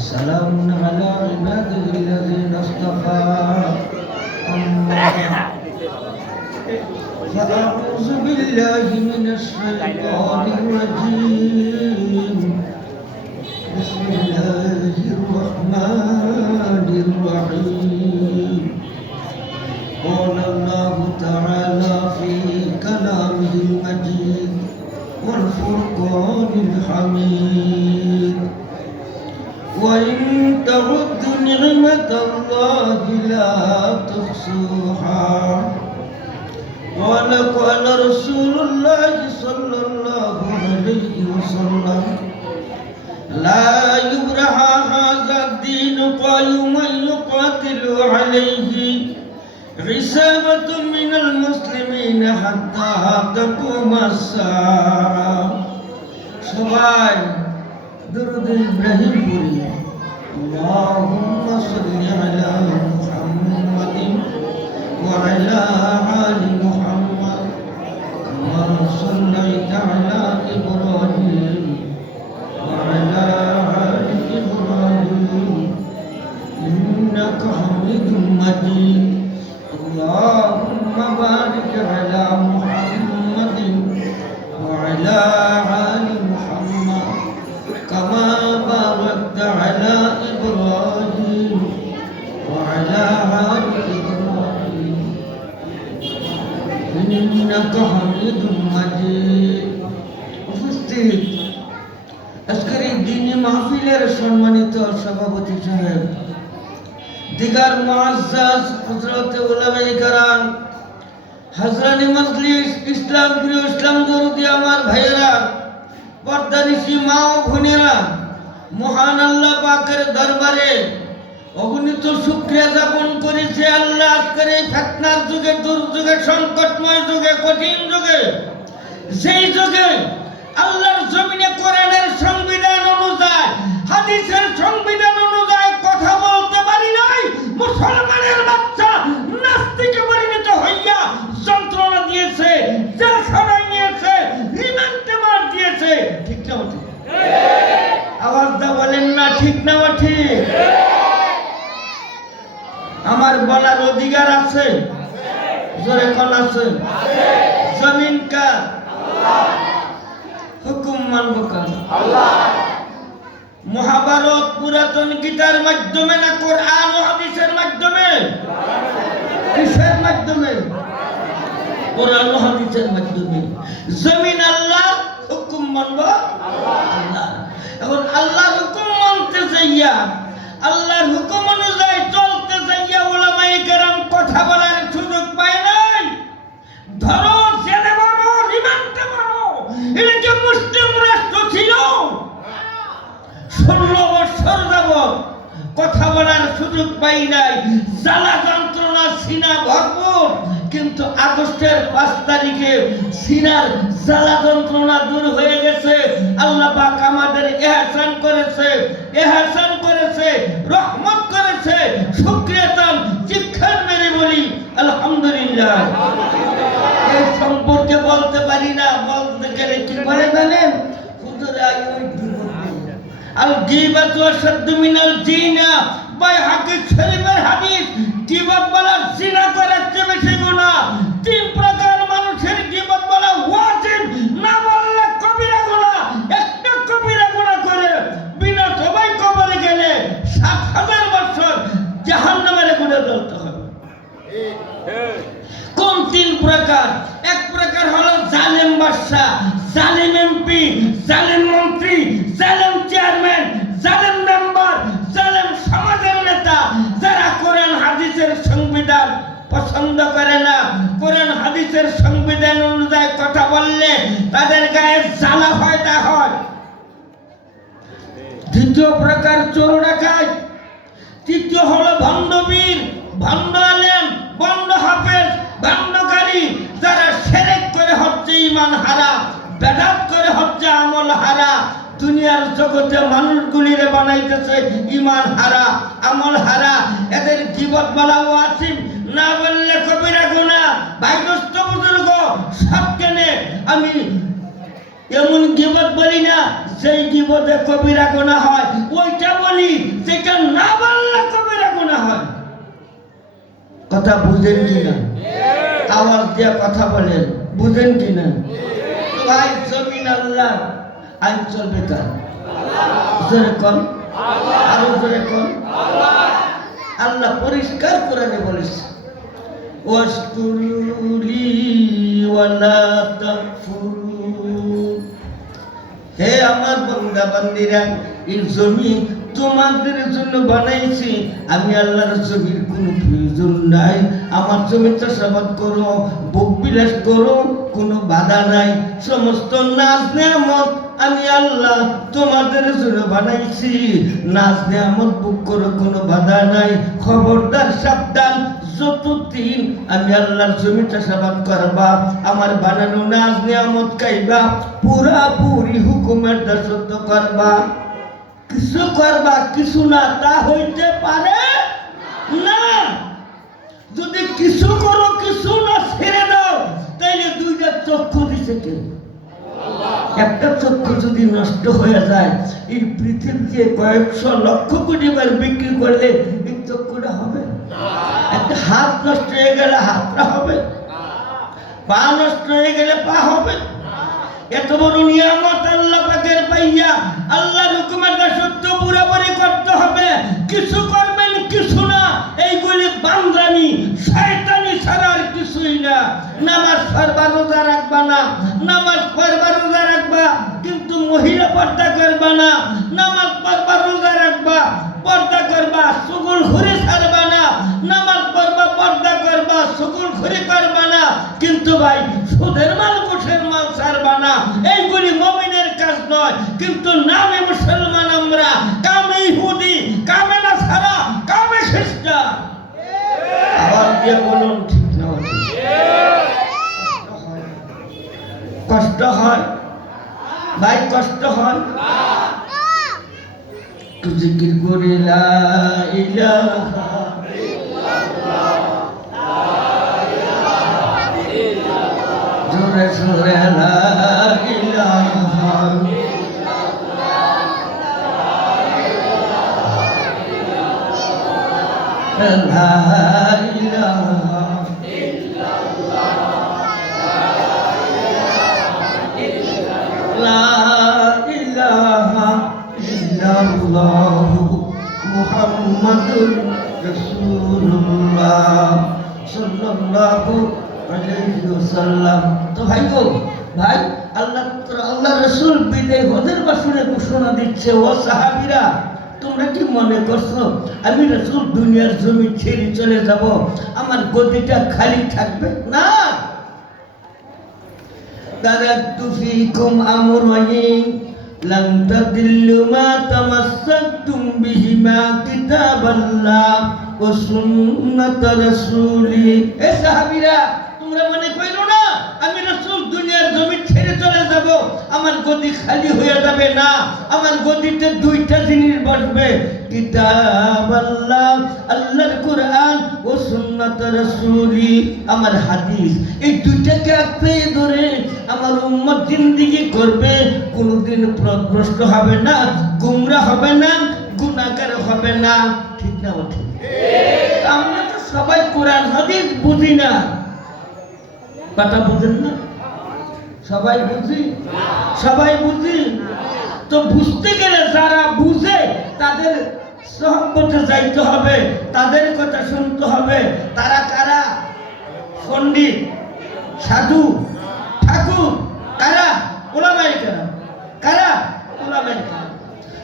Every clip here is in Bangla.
سلام على عباده الذين اصطفى أما فأعوذ بالله من الشيطان الرجيم بسم الله الرحمن الرحيم قال الله تعالى في كلامه المجيد والفرقان الحميد وإن تعدوا نعمة الله لا تحصوها وقال رسول الله صلى الله عليه وسلم لا يبرح هذا الدين قائما يقاتل عليه عصابة من المسلمين حتى تقوم الساعة সবাই درود إبراهيم পড়ি اللهم صل على محمد وعلى آل محمد كما صليت على إبراهيم وعلى آل إبراهيم إنك حميد مجيد اللهم بارك على محمد وعلى آل محمد كما باركت على إبراهيم وعلى آل إبراهيم إنك حميد مجيد উপস্থিত আজকের এই দিনী মাহফিলের সম্মানিত সভাপতি সাহেব, দিগার মুআজ্জাজ হযরত উলামায়ে কেরাম, হাজরানি মজলিস, ইসলাম প্রিয় ইসলাম দরদি আমার ভাইয়েরা, পর্দানিশী মা ও বোনেরা, মহান আল্লাহ পাকের দরবারে অগণিত শুকরিয়া জ্ঞাপন করেছে। আল্লাহ আজকের এই ফিতনার যুগে, দুর্যোগে, সংকটময় যুগে, কঠিন যুগে, সেই যুগে আল্লাহর জমিনে কোরআনের সংবিধান অনুযায়ী, হাদিসের সংবিধান অনুযায়ী কথা বলতে পারি নাই, মুসলমানের বাচ্চা নাস্তিকে পরিণত হইয়া যন্ত্রণা দিয়েছে, জেলখানায় নিয়েছে, রিমান্ডে মার দিয়েছে। ঠিক না ঠিক? আওয়াজ দা বলেন না ঠিক না ঠিক? আমার বলার অধিকার আছে? জোরে কোন আছে? জমিন কার? হুকুম মানব কার? মহাভারত পুরাতন গীতার মাধ্যমে না কোরআন ও হাদিসের মাধ্যমে? কিসের মাধ্যমে? কোরআন ও হাদিসের মাধ্যমে। জমিন আল্লাহ, হুকুম মানব আল্লাহ। এখন আল্লাহর হুকুম মানতে যাইয়া, আল্লাহর হুকুম অনুযায়ী চলতে যাইয়া উলামায়ে কেরাম কথা বলার সুযোগ পায় নাই। ধরো জেলে মারো, রিমান্ডে মারো, এটা কি মুসলিম রাষ্ট্র ছিল? 16 বছর যাবত কথা বলার সুযোগ পাই নাই, জ্বালা যন্ত্রণা সিনা ভরপুর। কিন্তু আগস্টের 5 তারিখে সিনার জ্বালা যন্ত্রণা দূর হয়ে গেছে। আল্লাহ পাক আমাদের ইহসান করেছে, ইহসান করেছে, রহমত করেছে। শুকরিয়া তাম চিৎকার মেরে বলি আলহামদুলিল্লাহ। এই সম্পর্কে বলতে পারি না, বলতে গেলে কি বলে জানেন? হুজুরে আল গীবাতু আশাদ্দু মিনাল জিনা, বাইহাকী শরীফের হাদিস। গীবত বলা জিনা করার চেয়ে বেশি গুনাহ। 3 প্রকার মানুষের গীবত বলা ওয়াজিব, না বললে কবিরা গুনাহ। একটা কবিরা গুনাহ করে বিনা তওবায় কবরে গেলে 7000 বছর জাহান্নামের আগুনে জ্বলতে হবে। কোন 3 প্রকার? এক প্রকার হলো জালেম বাদশা, জালেম এমপি, জালেম মন্ত্রী, জালেম চেয়ারম্যান, জালেম মেম্বার, জালেম সমাজের নেতা, যারা কোরআন হাদিসের সংবিধান পছন্দ করে না, কোরআন হাদিসের সংবিধান অনুযায়ী কথা বললে তাদের গায়ে জ্বালা ফায়দা হয়। দ্বিতীয় প্রকার চোর ডাকাত। তৃতীয় হলো ভণ্ডবীর, ভণ্ড আলেম, ভণ্ড হাফেজ, ভণ্ডকারী, যারা শিরক করে হচ্ছে ঈমান হারা, বেদাত করে হচ্ছে আমল হারা। দুনিয়ার জগতে মানুষগুলিরে বানাইতেছে ঈমান হারা, আমল হারা। এদের গীবত বলা ওয়াজিব, না বললে কবিরা গুনাহ। ভাই দোস্ত বুজুর্গ, সব কেনে আমি এমন গীবত বলি না সেই গীবতে কবিরা গুনাহ হয়, ওইটা বলি কথা বুঝেন কিনা? আওয়াজ দিয়ে কথা বলেন, বুঝেন কিনা? ভাই জমিন আল্লাহ, আইন চলবে কার? জোরে কন, আরো জোরে কন। আল্লাহ পরিষ্কার কোরআনে বলেছে, ওয়াশকুরুলি ওয়ালা তাকফুরু। হে আমার বান্দা বান্দিরা, এই জমি তোমাদের জন্য বানাইছি, আমি আল্লাহর জমির কোনো প্রয়োজন নাই। আমার জমি চাষাবাদ করো, ভোগ বিলাস করো, কোনো বাধা নাই। সমস্ত নাজ নেয়ামত আমি আল্লাহ তোমাদের জন্য বানাইছি, নাজ নেয়ামত ভোগ করো, কোনো বাধা নাই। খবরদার সাবধান, যতদিন আমি আল্লাহর জমি চাষাবাদ করবা, আমার বানানো নাজ নেয়ামত খাইবা, পুরাপুরি হুকুমের দাসত্ব করবা। কিছু করবা কিছু না তা হইতে পারে না। যদি কিছু করো কিছু না ছেড়ে দাও, তাইলে দুইটা চক্ষু দিছে কে? একটা চক্ষু যদি নষ্ট হয়ে যায়, এই পৃথিবীকে কয়েকশো লক্ষ কোটি বার বিক্রি করলে এই চক্ষুটা হবে? একটা হাত নষ্ট হয়ে গেলে হাতটা হবে? পা নষ্ট হয়ে গেলে পা হবে? এত বড় নিয়ামত আল্লাহ পাকের পাইয়া আল্লাহর হুকুমের দাসত্ব পুরোপুরি করতে হবে। কিছু করবেন কিছু না, এইগুলি বান্দানি শয়তানি ছাড়া আর কিছুই না। নামাজ পড়বা, রোজা রাখবা না, নামাজ পড়বা রোজা রাখবা কিন্তু মহিলা পর্দা করবা না, নামাজ পড়বা রোজা রাখবা পর্দা করবা, সুগুল ঘুরে ছাড়বা না, নামাজ পড়বা পর্দা করবা, সুগুল ঘুরে করবা না, কিন্তু ভাই সুদের মাল ঘুষের মাল ছাড়বা না। এইগুলি মুমিনের কাজ নয়, কিন্তু নামে মুসলমান আমরা, কামে ইহুদি, কামে নাসারা, কামে খ্রিস্টান। আওয়াজ দিয়ে বলুন ঠিক না? কষ্ট হয় ভাই, কষ্ট হয়। তো জিকির করে লা ইলাহা জোরে জোরে লা ইলাহা লা ইলাহা লা ইলাহা ইল্লাল্লাহু মুহাম্মাদুর রাসূলুল্লাহ সাল্লাল্লাহু আলাইহি ওয়াসাল্লাম। তো ভাই গো, ভাই আল্লাহ রাসূল বিদায় হজের বাসনে ঘোষণা দিচ্ছে, ও সাহাবীরা তোমরা কি মনে করছো আমি রাসূল দুনিয়ার জমি ছেড়ে চলে যাব, আমার গদিটা খালি থাকবে? না। তারাকতু ফীকুম আমরাইন লান তাদিল্লু মা তামাসসাকতুম বিহিমা কিতাবাল্লাহ ওয়া সুন্নাত রাসূলি। এ সাহাবীরা তোমরা মনে কইরো না আমি রাসূল দুনিয়ার জমি ছেড়ে চলে যাব, আমার গদি খালি হয়ে যাবে। না, আমার গদিতে দুইটা জিনিস বসবে, কিতাবাল্লাহ আল্লাহর কুরআন ও সুন্নাত রাসূলি আমার হাদিস। এই দুইটাকে আঁকড়ে ধরে আমার উম্মত জিন্দেগি করবে, কোনোদিন পথভ্রষ্ট হবে না, গুমরা হবে না, গুনাহগার হবে না। ঠিক না? ঠিক। আমরা তো সবাই কোরআন হাদিস বুঝি না। কথা বুঝেন না? সবাই বুঝি? সবাই বুঝি? তো বুঝতে গেলে যারা বুঝে তাদের সহবতে যাইতে হবে, তাদের কথা শুনতে হবে। তারা কারা? পণ্ডিত, সাধু, ঠাকুর, কারা? উলামায়ে কেরাম। কারা? উলামায়ে কেরাম।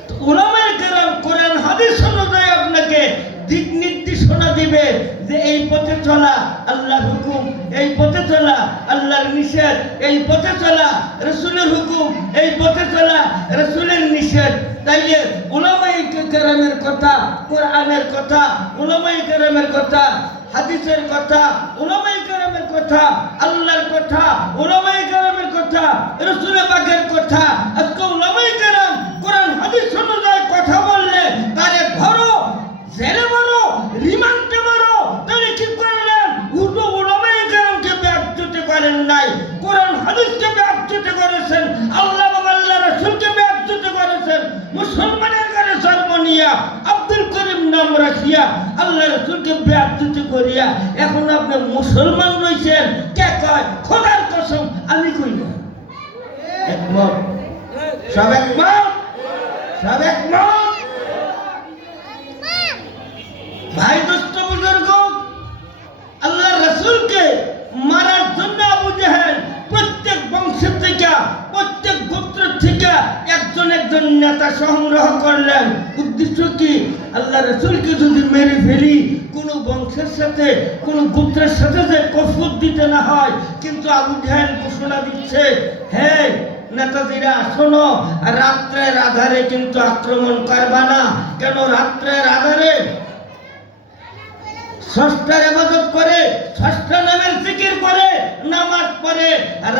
তো উলামায়ে কেরাম কোরআন হাদিস অনুযায়ী আপনাকে দিক নির্দেশনা দিবে যে এই পথে চলা আল্লাহর হুকুম, এই পথে চলা আল্লাহর নিষেধ, এই পথে চলা রাসূলের হুকুম, এই পথে চলা রাসূলের নিষেধ। তাইলে উলামায়ে কেরামের কথা, কোরআনের কথা, উলামায়ে কেরামের কথা, হাদিসের কথা, উলামায়ে কেরামের কথা, আল্লাহর কথা, উলামায়ে কেরামের কথা, রাসূল পাকের কথা। আজকে উলামায়ে কেরাম কোরআন হাদিস অনুযায়ী কথা বললে তারে ধরো, জেলে মারো, রিমান্ডে মারো। তাহলে কি করলেন? উল্টো উলামায়ে কেরামকে ব্যাখ্যাতে করেন নাই, কোরআন হাদিসকে ব্যাখ্যাতে করেছেন, আল্লাহ এবং আল্লাহ রাসূলকে ব্যাখ্যাতে করেছেন। মুসলমানের ঘরে জন্ম নিয়া আব্দুল করিম নাম রাখিয়া আল্লাহ রাসূলকে বেয়াদবি করিয়া এখন আপনি মুসলমান রইছেন কে কয় খোদার কসম আমি কই না একমত সব একমত সব একমত ভাই দোস্ত বুজুর্গ আল্লাহ রাসূলকে মারার জন্য আবু জেহেল প্রত্যেক বংশ থেকে প্রত্যেক গোত্র থেকে একজন একজন নেতা সংগ্রহ করলেন উদ্দেশ্য কি আল্লাহ রাসূলকে যদি মেরে ফেলি কোন বংশের সাথে কোন গোত্রের সাথে যে কসরত দিতে না হয় কিন্তু আবু জেহেল ঘোষণা দিচ্ছে হে নেতাজিরা শোনো রাত্রের আধারে কিন্তু আক্রমণ করবা না কেন রাত্রের আধারে ষষ্ঠার ইবাদত করে ষষ্ঠা নামের জিকির করে নামাজ পড়ে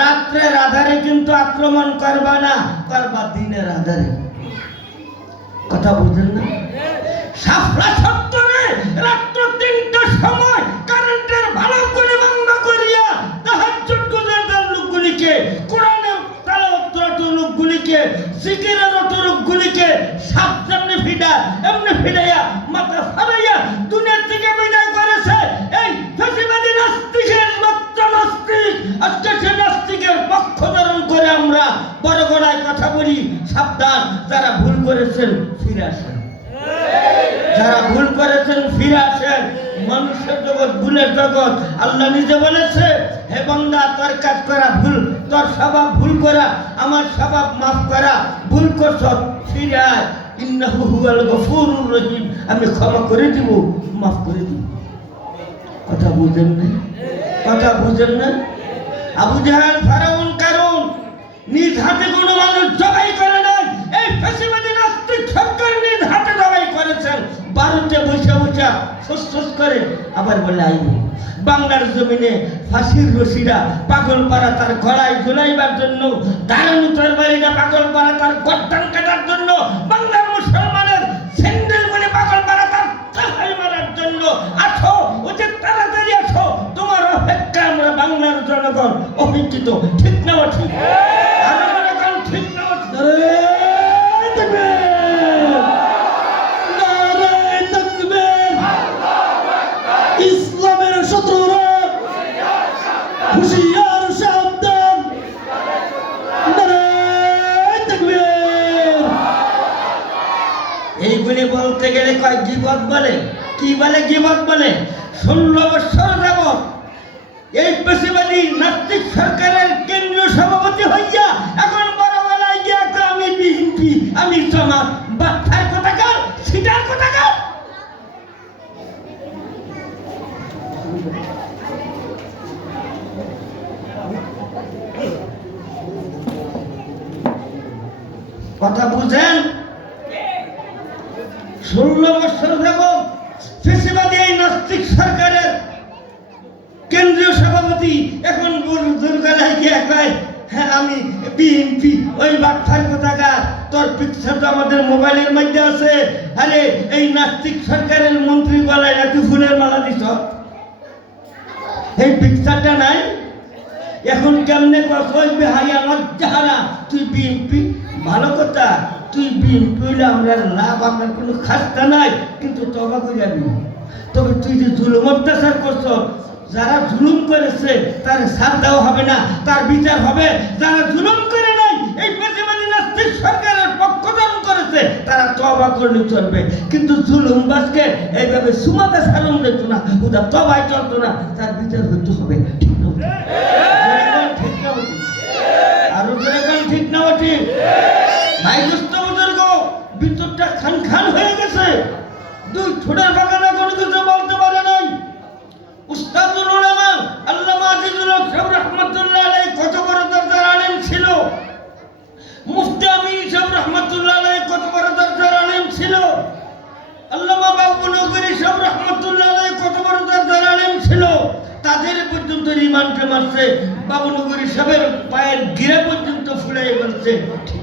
রাত্রের আধারে কিন্তু আক্রমণ করবা না করবা দিনের আধারে কথা বুঝেন না শাপলা চত্বরে রাত্র ৩টার সময় কারেন্টের ভালো করে বন্ধ করিয়া তাহাজ্জুদ গুজারদার লোকগুলিকে কোরআনের তেলাওয়াতরত লোকগুলিকে জিকিররত লোকগুলিকে সাপ যেমনি ফিডা এমনি ফিডাইয়া মাথা ফাড়াইয়া দুনিয়া থেকে বিদায় করেছে এই ফ্যাসিবাদী নাস্তিকের মাত্র নাস্তিক আজকে সে নাস্তিকের পক্ষ ধারণ করে আমরা বড় গলায় কথা বলি সাবধান যারা ভুল করেছেন ফিরে আসেন যারা ভুল করেছেন ফিরে আসেন মানুষের জগৎ ভুলের জগৎ আল্লাহ নিজে বলেছে হে বান্দা তোর কাজ করা ভুল তোর স্বভাব ভুল করা আমার স্বভাব মাফ করা ভুল করছ ফিরে আয় ইন্নাহু হুয়াল গফুরুর রহিম আমি ক্ষমা করে দিব মাফ করে দিব কথা বুঝেন না কথা বুঝেন না আবু জাহেল ফেরাউন কারণ নিজ হাতে কোনো মানুষ জবাই করে নাই এই ফ্যাসিবাদী নাস্তিক সরকার নিজ হাতে জবাই করেছেন ভারতে বসে বসে ফুসফুস করে আবার বলে আইব বাংলার জমিনে ফাঁসির রশিরা পাগলপাড়া তার গলায় ঝুলাইবার জন্য দাঁড়ানো তরবারিটা পাগলপাড়া তার গর্দান কাটার জন্য বাংলার মুসলমানের স্যান্ডেল বলে পাগলপাড়া তার চাহাই মারার জন্য আসো ওদের তাড়াতাড়ি আসো তোমার অপেক্ষা আমরা বাংলার জনগণ অপেক্ষিত ঠিক না ঠিক ঠিক না ইসলামের শত্রুরা হুঁশিয়ার সাবধান নারায়ে তাকবীর এইগুলি বলতে গেলে কয় গীবত বলে কি বলে গীবত বলে 16 বছর যাবত এই ফ্যাসিবাদী নাস্তিক সরকারের কেন্দ্রীয় সভাপতি হইয়া এখন বড় বেলায় গিয়া আমি বিএনপি আমি জামাত বাচ্চার কথাকার সিটার কথাকার কথা বুঝেন 16 বছর যাবত ফ্যাসিবাদী এই নাস্তিক সরকারের কেন্দ্রীয় সভাপতি এখন দুর্গালায় গিয়ে কয় হ্যাঁ আমি বিএনপি ওই বাচ্চার কথাকার তোর পিকচার তো আমাদের মোবাইলের মধ্যে আছে আরে এই নাস্তিক সরকারের মন্ত্রী গলায় নাকি ফুলের মালা দিছ এই পিকচারটা নাই এখন কেমনে কই ভাই আমার চেহারা তুই বিএনপি ভালো কথা তুই বিএনপি হইলে আমরা লাভ আপনার কোনো খাস্তা নাই কিন্তু তবা করে যাবি তবে তুই যে জুলুম অত্যাচার করছ যারা জুলুম করেছে তার সাথ দেওয়া হবে না তার বিচার হবে যারা জুলুম করে নাই এই ফ্যাসিবাদী নাস্তিক সরকারের পক্ষ ধারণ করেছে তারা তবা করলে চলবে কিন্তু জুলুমবাজকে এইভাবে সুমাতে সারণ দিত না ওটা তবাই চলতো না তার বিচার হইতে হবে ঠিক না ঠিক না আরো যেরকম ঠিক না ঠিক ভাই দোস্ত বুজুর্গ ভিতরটা খান খান হয়ে গেছে দুই ছোটের বাগানে কোনো কিছু বলতে পারে নাই উস্তাদুল উলামা আল্লামা আজিজুল হক সাহেব রাহমাতুল্লাহ আলাইহি কত বড় দরজার আলেম ছিল মুফতি আমিন সাহেব রাহমাতুল্লাহ আলাইহি কত বড় দরজার আলেম ছিল আল্লামা বাবু নগরী সাহেব রাহমাতুল্লাহ আলাইহি কত বড় দরজার আলেম ছিল তাদের পর্যন্ত রিমান্ডে মারছে বাবু নগরী সাহেবের পায়ের গিরা পর্যন্ত ফুলাই বলছে ঠিক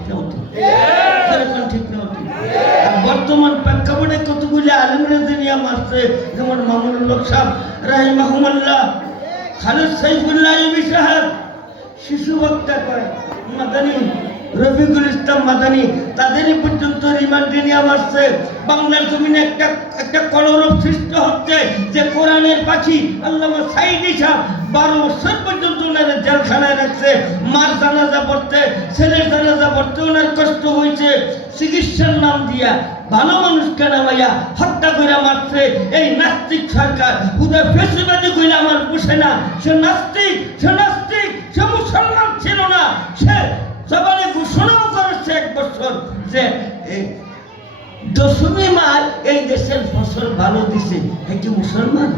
না ঠিক না আর বর্তমান প্রেক্ষাপটে কতগুলি আলেমরা নিয়ে মারছে যেমন মামুনুল হক সাহেব রাহিমাহুল্লাহ খালেদ সাইফুল্লাহ ইবি সাহেব শিশু বক্তা কয় মাদানী রফিকুল ইসলাম মাদানী, তাদেরই পর্যন্ত রিমান্ডে নিয়ে আসছে। বাংলার জমিনে একটা কলরব সৃষ্টি হচ্ছে যে কোরআনের পাখি আল্লামা সাইদি সাহেব 12 বছর পর্যন্ত ওনারা জেলখানায় রাখছে। মার জানাজা পড়তে, ছেলের জানাজা পড়তে ওনার কষ্ট হয়েছে। চিকিৎসার নাম দিয়া ভালো মানুষকে নামাইয়া হত্যা করে মারছে এই নাস্তিক সরকার। উদয় ফেসিবাদী কইলে আমার বুঝে না, সে নাস্তিক, সে মুসলমান ছিল না। সে জবানে ঘোষণাও করেছে 1 বছর যে দশমী মার এই দেশের ফসল ভালো দিছে। হ্যাঁ কি মুসলমান?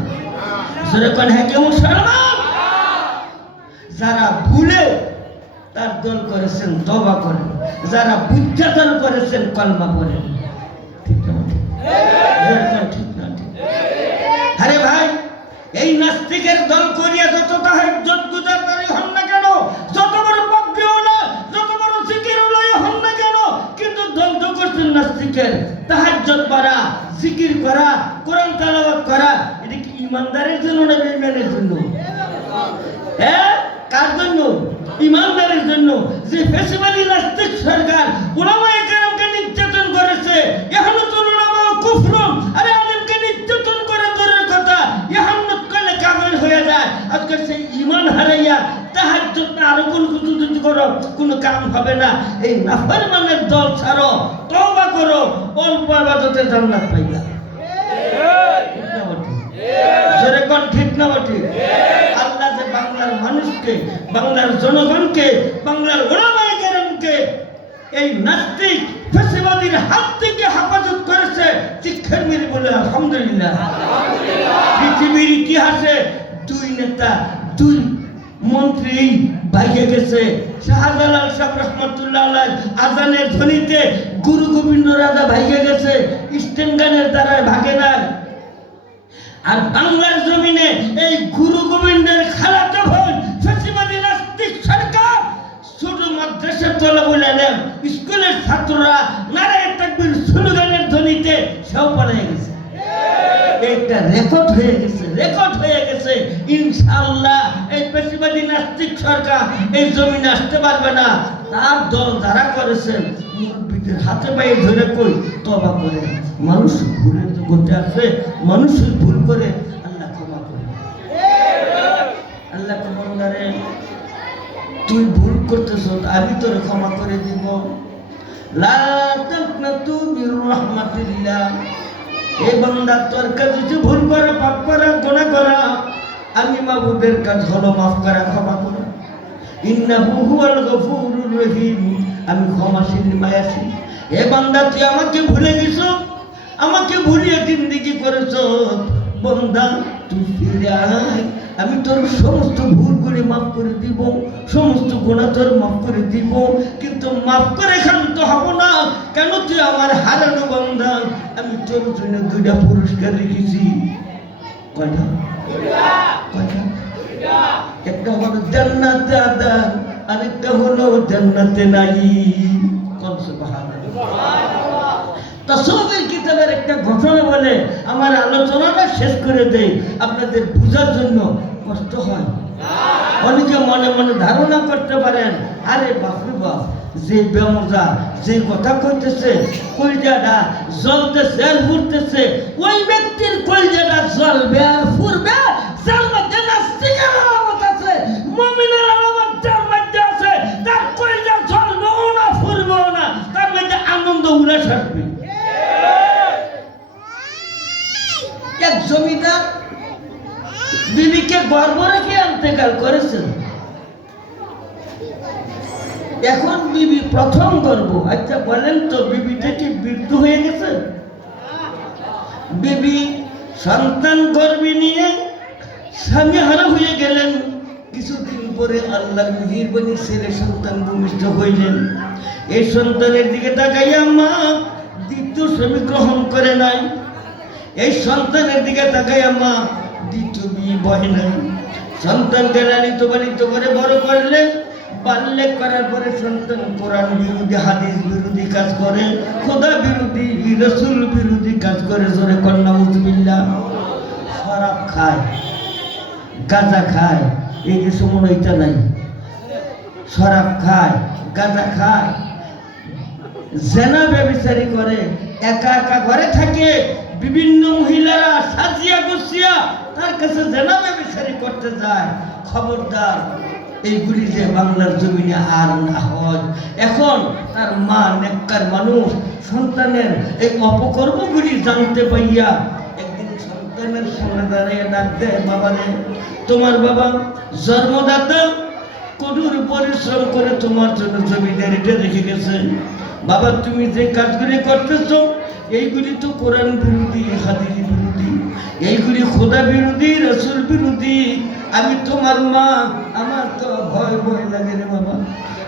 সেরকম হ্যাঁ কি মুসলমান? যারা ভুলে তার দল করেছেন তওবা করেন, যারা বুঝাতন করেছেন কলমা পড়েন। ঠিক না? ঠিক না? আরে ভাই, এই নাস্তিকের দল করিয়া যত তাহাজ্জুদ গুজারদারি হন না কেন, যত বড় পাপিও না, যত বড় জিকিরুল্লাহ হন না কেন, কিন্তু দল তো করছেন নাস্তিকের। তাহাজ্জুদ পড়া, জিকির করা, কোরআন তেলাওয়াত করা, এটা কি ইমানদারের জন্য না বেঈমানের জন্য? হ্যাঁ, কার জন্য? ইমানদারের জন্য। যে ফেসিবাদী নাস্তিক সরকার উলামায়ে কেরামকে নির্যাতন করেছে, এখনো তো উলামা কুফর, আরে আলেমকে নির্যাতন করে দূরের কথা, ইহান্নত করলে কাফের হয়ে যায়। আজকে সেই ঈমান হারাইয়া তাহাজ্জুদ না আরো কোন কিছু যদি করো কোনো কাম হবে না। এই নাফরমানের দল ছাড়ো, তওবা করো, অল্প ইবাদতে জান্নাত পাইবা। যেরকম ঠিক না ঠিক? আল্লাহ যে বাংলার মানুষকে, বাংলার জনগণকে, বাংলার উলামায়ে কেরামকে এই নাস্তিক ফ্যাসিবাদীর হাত থেকে হেফাজত করেছে, শিক্ষার মেরে বলে আলহামদুলিল্লাহ। পৃথিবীর ইতিহাসে 2 নেতা, 2 মন্ত্রী ভাইগে গেছে। শাহজালাল সাহেব রহমতুল্লাহ আলাইহি আজানের ধ্বনিতে গুরু গোবিন্দ রাজা ভাইগে গেছে, স্টেন গানের দ্বারা ভাগে নাই। আর বাংলার জমিনে এই গুরু গোবিন্দের খালাতো ভাই ফ্যাসিবাদী নাস্তিক সরকার ছোট মাদ্রাসার তলাবুল আলেম, স্কুলের ছাত্ররা নারায়ে তাকবীর স্লোগানের ধ্বনিতে সব পালিয়ে গেছে। একটা রেকর্ড হয়ে গেছে। ইনশাআল্লাহ এই ফ্যাসিবাদী নাস্তিক সরকার এই জমিনে আসতে পারবে না। তার দল যারা করেছেন মুরব্বিদের হাতে পায়ে ধরে কই তওবা করে। মানুষ ভুলের জগতে আছে, মানুষের ভুল করে, আল্লাহ ক্ষমা করে। আল্লাহ তোমারে তুই ভুল করতেছ, আমি তোর ক্ষমা করে দিব। লা তাকনাতু মির রাহমাতিল্লাহ। এই বান্দা তোর কাজ যে ভুল করা, পাপ করা, গুনাহ করা, আমি মাবুদের কাজ হলো মাফ করা, ক্ষমা করা। ইন্নাহু হুয়াল গফুরুর রহিম। আমি ক্ষমাশীল, মায়াশীল। এ বান্দা তুই আমাকে ভুলে গেছ, আমাকে ভুলিয়ে জিন্দেগি করেছ। বান্দা তুই ফিরে আয়, আমি তোর সমস্ত ভুল করে মাফ করে দিব, সমস্ত গুনাহ তোর মাফ করে দিব। কিন্তু মাফ করে ক্ষান্ত হব না। কেন? তুই আমার হারানো বান্দা। আমি তোর জন্য 2টা পুরস্কার রেখেছি। কয়টা? একটা হলো জান্নাতে আদান, আরেকটা হলো জান্নাতে নাঈম। কোন সুবহানাল্লাহ। তাসওয়ুফের কিতাবের একটা ঘটনা বলে আমার আলোচনাটা শেষ করে দেই, আপনাদের বোঝার জন্য কষ্ট হয়। অনেকে মনে মনে ধারণা করতে পারেন, আরে বাপরে বাপ, যে বেমজা, যে কথা কইতেছে, কলজাটা জ্বলতেছে আর ফুটতেছে, ওই ব্যক্তির কলজাটা জ্বলবে আর ফুরবে, যার মধ্যে নাস্তিকের আলামত আছে, মুমিনের আলামত যার মধ্যে আছে, তার কলজা জ্বলবেও না, ফুরবেও না, তার মধ্যে আনন্দ উল্লাস আসবে। এক জমিদার বিবিকে গর্ভ রেখে ইন্তেকাল করেছেন। এখন বিবি প্রথম গর্ভ। আচ্ছা বলেন তো, বিবিটা কি বৃদ্ধ হয়ে গেছে? বিবি সন্তান গর্ভে নিয়ে স্বামী হারা হয়ে গেলেন। কিছুদিন পরে আল্লাহর মেহেরবানি ছেলে সন্তান ভূমিষ্ঠ হইলেন। এই সন্তানের দিকে তাকাইয়া মা দ্বিতীয় স্বামী গ্রহণ করে নাই। এই সন্তানের দিকে তাকাইয়া মা দ্বিতীয় বিয়ে বহে নাই। সন্তানকে লালিত পালিত করে বড় করলেন। বাল্যে করার পরে সন্তান কোরআন বিরোধী, হাদিস বিরোধী কাজ করে, খোদা বিরোধী, রাসূল বিরোধী কাজ করে। জোরে কর নাউযুবিল্লাহ। শরাব খায়, গাঁজা খায়, এই যে সমন্বয়টা নাই। শরাব খায়, গাঁজা খায়, জেনা ব্যভিচারী করে, একা একা ঘরে থাকে, বিভিন্ন মহিলারা সাজিয়া গুছিয়া তার কাছে জেনা ব্যভিচারী করতে যায়। খবরদার, এইগুলি যে বাংলার জমিনে আর না হয়। এখন তার মা নেককার মানুষ, সন্তানের এই অপকর্মগুলি জানতে পাইয়া একদিন সন্তানের সামনে দাঁড়িয়ে ডাক দেয়, বাবারে, তোমার বাবা জন্মদাতা কঠোর পরিশ্রম করে তোমার জন্য জমিদার এটা রেখে গেছে। বাবা, তুমি যে কাজগুলি করতেছ এইগুলি তো কোরআন বিরোধী, হাদিস বিরোধী, এইগুলি খোদা বিরোধী, রাসূল বিরোধী। আমি তোমার মা, আমার তো ভয় ভয় লাগে রে বাবা।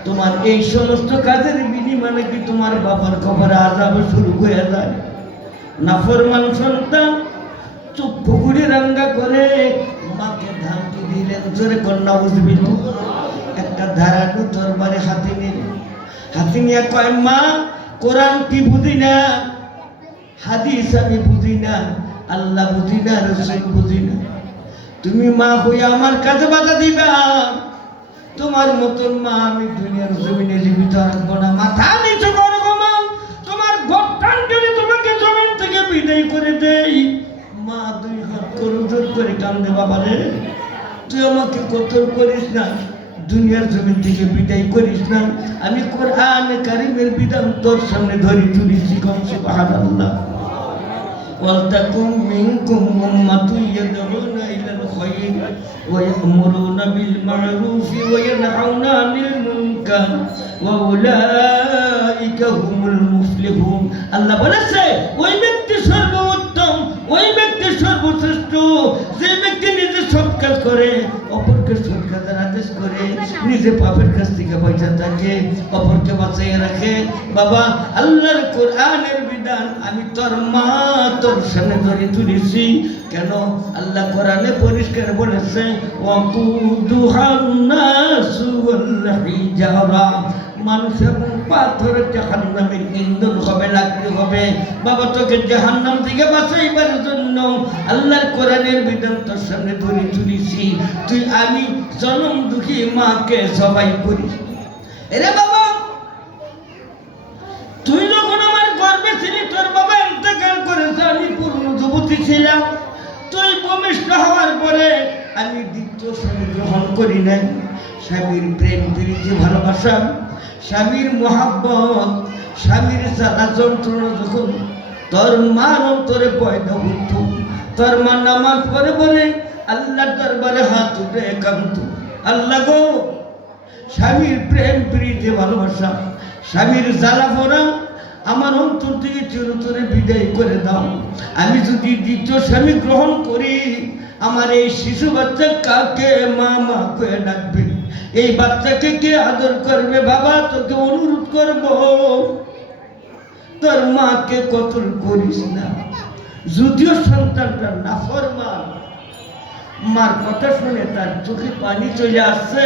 তোমার এই সমস্ত কাজের বিনিময়ে কি তোমার বাবার কবরে আযাব শুরু হয়ে যায়? নাফরমান সন্তান চুপ পুকুরে রাঙ্গা করে মাকে ধামকি দিলেন, জোরে কন্যা বুঝবিল। একটা ধারালো তরবারি হাতে নিলেন, হাতে নিয়ে কয়, মা, কোরআন কি বুঝি না, হাদিস আমি বুঝি না, আল্লাহ বুঝি না, রাসূল বুঝি না, তুমি মা হইয়া আমার কাছে বাধা দিবা? তোমার মতন মা আমি দুনিয়ার জমিনে জীবিত রাখবো না। মাথা নিচু করো গো মা, তোমার গর্দান যদি তোমাকে জমিন থেকে বিদায় করে দেই। মা দুই হাত করে জোর করে কান্দে, বাবা রে, তুই আমাকে কতল করিস না, দুনিয়ার জমিন থেকে বিদায় করিস না। আমি কোরআন কারীমের বিধান তোর সামনে ধরে তুলেছি, কম সুবহানাল্লাহ। ওয়ালতাকুম মিনকুম উম্মাতুন ইয়াদউনা ইলাল খায়র ওয়া ইয়া'মুরুনা বিল মা'রুফি ওয়া ইয়ানহাউনা আনিল মুনকার ওয়া উলাইকা হুমুল মুফলিহুন। আল্লাহ বলেছে, ওই ব্যক্তি সর্বোত্তম, ওই ব্যক্তি সর্বশ্রেষ্ঠ, যে ব্যক্তি নিজে সৎ কাজ করে, অপরকে সৎ কাজের আদেশ করে, নিজে পাপের কাছ থেকে বাঁচা থাকে, অপরকে বাঁচাইয়া রাখে। বাবা, আল্লাহর কোরআনের বিধান আমি তোর মা তোর সামনে ধরে তুলেছি। কেন? আল্লাহ কোরআনে পরিষ্কার বলেছে, ওয়াকুদুহান নাসু ওয়াল হিজারা, মানুষ এবং পাথর জাহান্নামের ইন্ধন হবে, লাগতে হবে। বাবা, তোকে জাহান্নাম থেকে বাঁচাইবার জন্য আল্লাহর কোরআনের বিধান তোর সামনে ধরে তুলেছি। তুই আমি জনম দুঃখী মাকে সবাই করিস। এরে বাবা, তুই যখন আমার গর্ভে ছিলি, তোর বাবা ইন্তেকাল করেছে, আমি পূর্ণ যুবতী ছিলাম। তুই ভূমিষ্ঠ হওয়ার পরে আমি দ্বিতীয় স্বামী গ্রহণ করি নাই। স্বামীর প্রেম, প্রীতি, ভালোবাসা, স্বামীর মহাব্বত, স্বামীর জ্বালা যন্ত্রণা যখন তোর মার অন্তরে পয়দা উঠত, তোর মা নামাজ পড়ে পড়ে আল্লাহর দরবারে হাত উঠে কাঁদত, আল্লাহ গো, স্বামীর প্রেম, প্রীতি, ভালোবাসা, স্বামীর জ্বালা পোড়া আমার অন্তর থেকে চিরতরে বিদায় করে দাও। আমি যদি দ্বিতীয় স্বামী গ্রহণ করি, আমার এই শিশু বাচ্চা কাকে মা মা করে ডাকবে? এই বাচ্চাকে কে আদর করবে? বাবা, তোকে অনুরোধ করব, তোর মাকে কতল করিস না। যদিও সন্তানটা নাফরমান, মার কথা শুনে তার চোখে পানি চলে আসছে,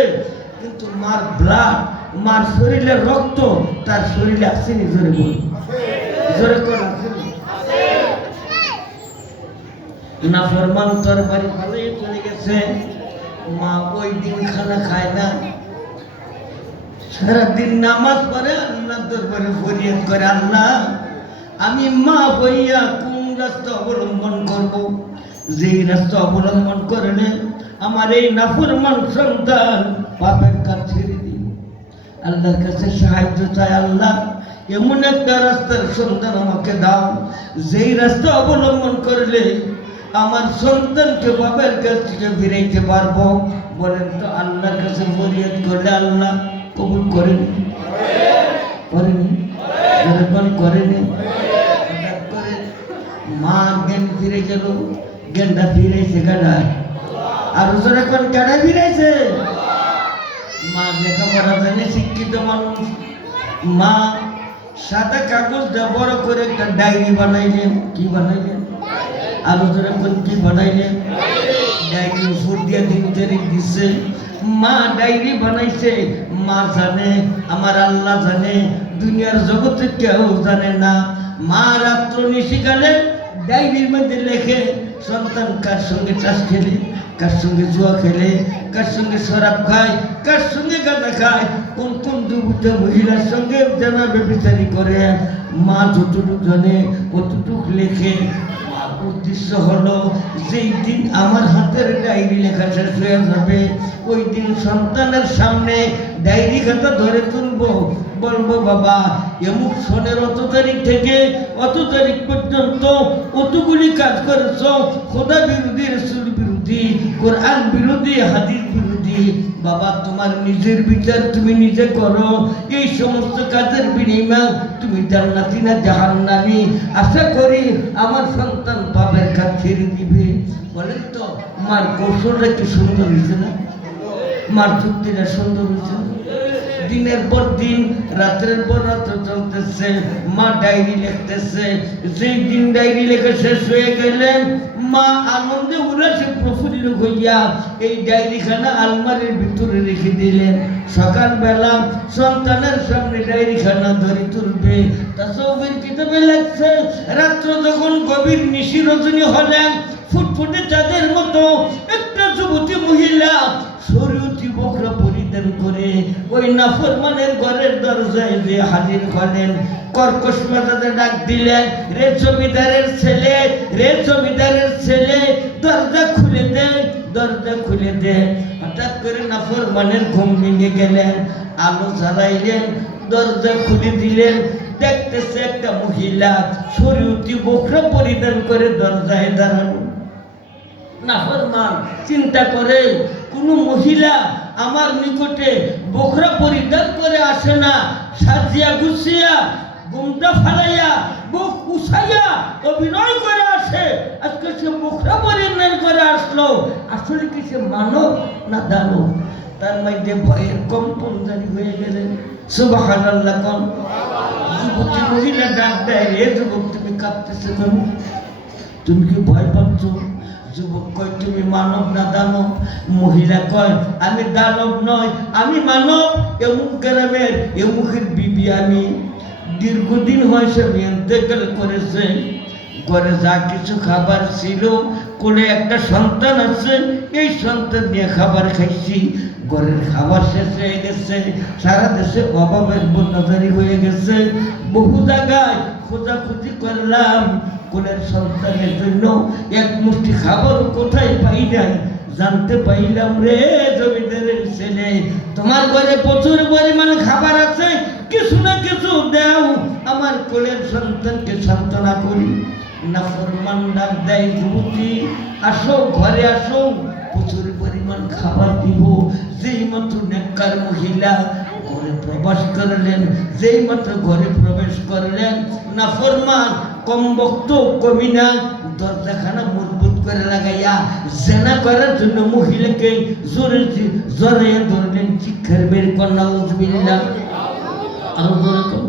কিন্তু মার ব্লাড, মার শরীরের রক্ত তার শরীরে আসেনি। জোরে বল, জোরে কর, আসেনি। নাফরমান তোর বাড়ি ভালোই চলে গেছে, মা ওই দিন খানা খায় না, সারাদিন নামাজ পড়ে, আল্লাহ দরবারে ফরিয়াদ করে, আল্লাহ, আমি মা হইয়া কোন রাস্তা অবলম্বন করব? যেই রাস্তা অবলম্বন করলে আমার এই নাফরমান সন্তান পাপের কাজ ছেড়ে দিই। আল্লাহর কাছে সাহায্য চাই, আল্লাহ, এমন একটা রাস্তার সন্তান আমাকে দাও, যেই রাস্তা অবলম্বন করলে আমার সন্তানকে বাবার কাছ থেকে ফিরাইতে পারবো। বলেন তো, আল্লাহর কাছে ফরিয়াদ করলে আল্লাহ কবুল করেনি? করেনি? যখন করেনি, মা জ্ঞান ফিরে গেল, জ্ঞানটা ফিরেছে কাটায়, আর যখন কাটায় ফিরেছে, মা লেখাপড়া জানে, শিক্ষিত মানুষ। মা সাদা কাগজটা বড় করে একটা ডায়েরি বানাইলেন। কি বানাইলেন? আরো যখন কি বানাইলেন? ডায়েরি উপর দিয়ে দিন তারিখ দিচ্ছে। মা ডায়েরি বানাইছে, মা জানে, আমার আল্লাহ জানে, দুনিয়ার জগতে কেউ জানে না। মা রাত্র নিশিকালে ডায়েরির মধ্যে লেখে সন্তান কার সঙ্গে টাস খেলে, কার সঙ্গে জুয়া খেলে, কার সঙ্গে শরাব খায়, কার সঙ্গে গাঁজা খায়, কোন কোন যুবতী মহিলার সঙ্গে জানা বেবিচারি করে। মা যতটুকু জানে কতটুকু লেখে। মার উদ্দেশ্য হলো যেই দিন আমার হাতের ডায়েরি লেখা শেষ হয়ে যাবে ওই দিন সন্তানের সামনে ডায়েরি খাতা ধরে তুলবো, বলবো বাবা এমুক সনের অত তারিখ থেকে অত তারিখ পর্যন্ত কতগুলি কাজ করেছ, খোদা বিরোধী, রসুল বিরোধী, কোরআন বিরোধী, হাদিস বিরোধী। বাবা তোমার নিজের বিচার তুমি নিজে করো। এই সমস্ত কাজের বিনিময় তুমি জান্নাতি না জাহান্নামী। আশা করি আমার সন্তান পাপের কাজ ছেড়ে দিবে। বলেন তো মার কৌশলটা কি সুন্দর হয়েছে না? মার যুক্তিটা সুন্দর হয়েছে না? দিনের পর দিন, রাতের পর রাত চলতেছে, মা ডায়েরি লিখতেছে। যেই দিন ডায়েরি লেখা শেষ হয়ে গেলেন মা আনন্দে উল্লাসে প্রফুল্ল হইয়া এই ডায়েরিখানা আলমারির ভিতরে রেখে দিলেন। সকালবেলা সন্তানের সামনে ডায়েরিখানা ধরে তুলবে। তাসাউফের কিতাবে লেখছে রাত্র যখন গভীর নিশি রজনী হলেন ফুটফুটে চাঁদের মতো একটা যুবতী মহিলা শরীয়তি বকরা পরিধান করে ওই নাফরমানের ঘরের দরজায় যে হাজির হলেন। কর্কশ মেজাজে ডাক দিলেন, রে জমিদারের ছেলে, রে জমিদারের ছেলে, দরজা খুলে দে, দরজা খুলে দে। হঠাৎ করে নাফরমানের ঘুম ভেঙে গেলেন, আলো জ্বালাইলেন, দরজা খুলে দিলেন। দেখতেছে একটা মহিলা শরীয়তি বকরা পরিধান করে দরজায় দাঁড়ানো। নাফরমান চিন্তা করে কোন মহিলা আমার নিকটে বকরা পরিধান করে আসে না, সাজিয়া গুছিয়া ঘুমটা ফালাইয়া বুক উঠাইয়া অভিনয় করে আসে। আজকে সে বকরা পরিধান করে আসলো, আসলে কি সে মানব না দানব? তার মধ্যে ভয়ের কম্পন জারি হয়ে গেলেন। সুবহানাল্লাহ কোন যুবতী মহিলা ডাক দেয়, রে যুবক তুমি কাঁপতেছো কেন? তুমি কি ভয় পাচ্ছ? যুবক কয় তুমি মানব না দানব? মহিলা কয় আমি দানব নয়, আমি মানব। এমুক গ্রামের এমুকের বিবি আমি। দীর্ঘদিন হয়েছে ইন্তেকাল করেছে। ঘরে যা কিছু খাবার ছিল, কোলে একটা সন্তান আছে, এই সন্তান নিয়ে খাবার খাইছি। ঘরের খাবার শেষ হয়ে গেছে, সারা দেশে অভাবের বন্যাজারি হয়ে গেছে। বহু জায়গায় খোঁজাখুঁজি করলাম, কোলের সন্তানের জন্য এক মুষ্টি খাবার কোথায় পাই নাই। জানতে পাইলাম রে জমিদারের ছেলে তোমার ঘরে প্রচুর পরিমাণ খাবার আছে, কিছু না কিছু দাও, আমার কোলের সন্তানকে সান্ত্বনা করি। নাফরমান ডাক দেয়, যুবতী আসো, ঘরে আসো, প্রচুর পরিমাণ খাবার দিব। যেই মাত্র নেককার মহিলা ঘরে প্রবেশ করলেন, যেই মাত্র ঘরে প্রবেশ করলেন নাফরমান কম বক্ত কমি না দরজাখানা মজবুত করে লাগাইয়া জেনা করার জন্য মহিলাকে জোরে জড়াইয়া ধরলেন। চিৎকার বের কন্যা উজবিল্লাহ, আরো জোরে কর।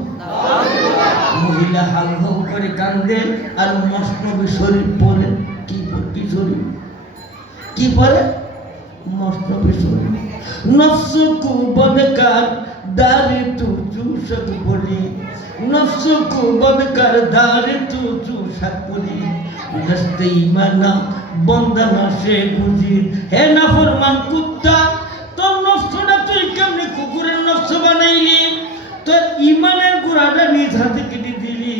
মহিলা হাল হাল করে কান্দেন আর মস্তবে শরীর পরে কি শরীর কি পরে মস্তবে শরীর। নফস কু বদকার দারে তু চুষক বলি, নফস কু বদকার দারে তু চুষক বলি, দস্তে ইমানা বন্দনা সে গুজির। হে নাফরমান কুত্তা, তোর নফসটা তুই কেমনি কুকুরের নফস বানাইলি? তোর ইমানের গোড়াটা নিজ হাতে কেটে দিলি।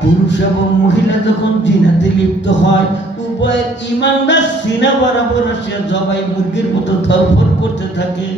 পুরুষ এবং মহিলা যখন জিনাতে লিপ্ত হয় উভয়ের ইমানদার সিনা বরাবর আসিয়া জবাই মুরগির মতো ধরফর করতে থাকে।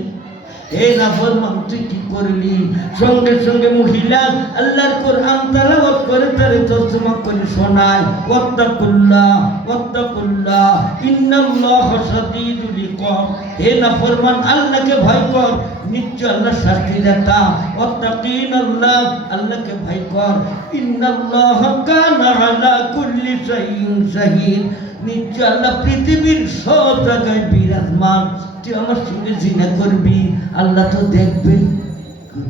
এই নাফরমান তুই কি করলি? সঙ্গে সঙ্গে মহিলা আল্লাহর কোরআন তেলাওয়াত করে তারে তর্জমা করে শোনায়, ওয়াত্তাকুল্লাহ ওয়াত্তাকুল্লাহ ইন্নাল্লাহা শাদীদুল ইকাব। হে নাফরমান আল্লাহকে ভয় কর, নিশ্চয় আল্লাহ শাস্তিদাতা। ওয়াত্তাকিনাল্লাহ, আল্লাহকে ভয় কর। ইন্নাল্লাহা কানা আলা কুল্লি শাইইন শাহীদ, নিশ্চয় আল্লাহ পৃথিবীর সব জায়গায় বিরাজমান। তুই আমার সঙ্গে জিনা করবি, আল্লাহ তো দেখবেন,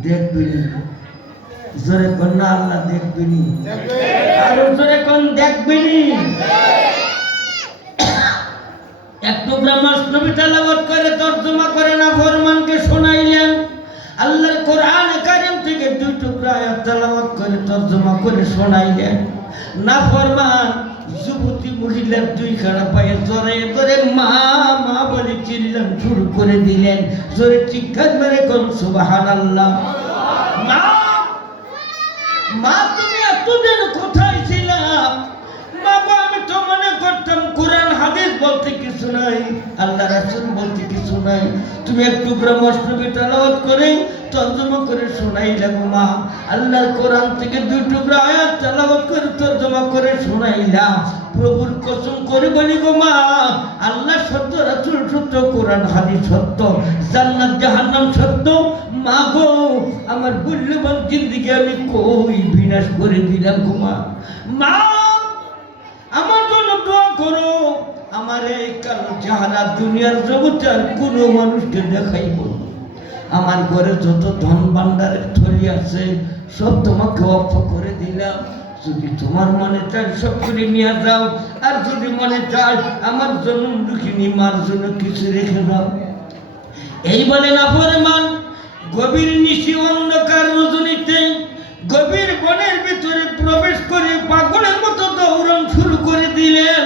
দেখবেন। জোরে কর না আল্লাহ দেখবেনি, আরো জোরে কর দেখবেনি। এক টুকরা মাসনবী তেলাওয়াত করে তর্জমা করে নাফরমানকে শোনাইলেন। আল্লাহর কোরআন কারীম থেকে 2 টুকরা আয়াত তেলাওয়াত করে তরজমা করে শোনাইলেন। নাফরমান যুবতী মহিলার 2 খানা পায়ে জোরে করে মা মা বলে চিল্লান শুরু করে দিলেন। জোরে চিৎকার মেরে কোন সুবহানাল্লাহ। মা মা তুমি এতদিন কোথায় ছিলা? বাবা আমি তো মনে করতাম কোরআন হাদিস বলতে কিছু নাই, আল্লাহ রাসূল বলতে কিছু নাই। তুমি এক টুকরা মসনবী তেলাওয়াত করে তরজমা করে শোনাইলা গো মা। আল্লাহর কোরআন থেকে 2 টুকরা আয়াত তেলাওয়াত করে তরজমা করে শোনাইলা। প্রভুর কসম করে বলি গো মা, আল্লাহ সত্য, রাসূল সত্য, কোরআন হাদিস সত্য, জান্নাত জাহান্নাম সত্য। মা গো আমার মূল্যবান জিন্দেগি আমি কই বিনাশ করে দিলাম গো মা। মা আমার জন্য দোয়া করো, আমার এই কালো চেহারা দুনিয়ার জগতে আর কোনো মানুষকে দেখাইব। আমার ঘরে যত ধন ভান্ডারের থলি আছে সব তোমাকে অক্ষ করে দিলাম। যদি তোমার মনে চায় সব করে নিয়ে যাও, আর যদি মনে চায় আমার জন্য দুঃখিনী মার জন্য কিছু রেখে দাও। এই বলে নাফরমান গভীর নিশি অন্ধকার রজনীতে গভীর বনের ভিতরে প্রবেশ করে পাগলের মতো দৌড়ান শুরু করে দিলেন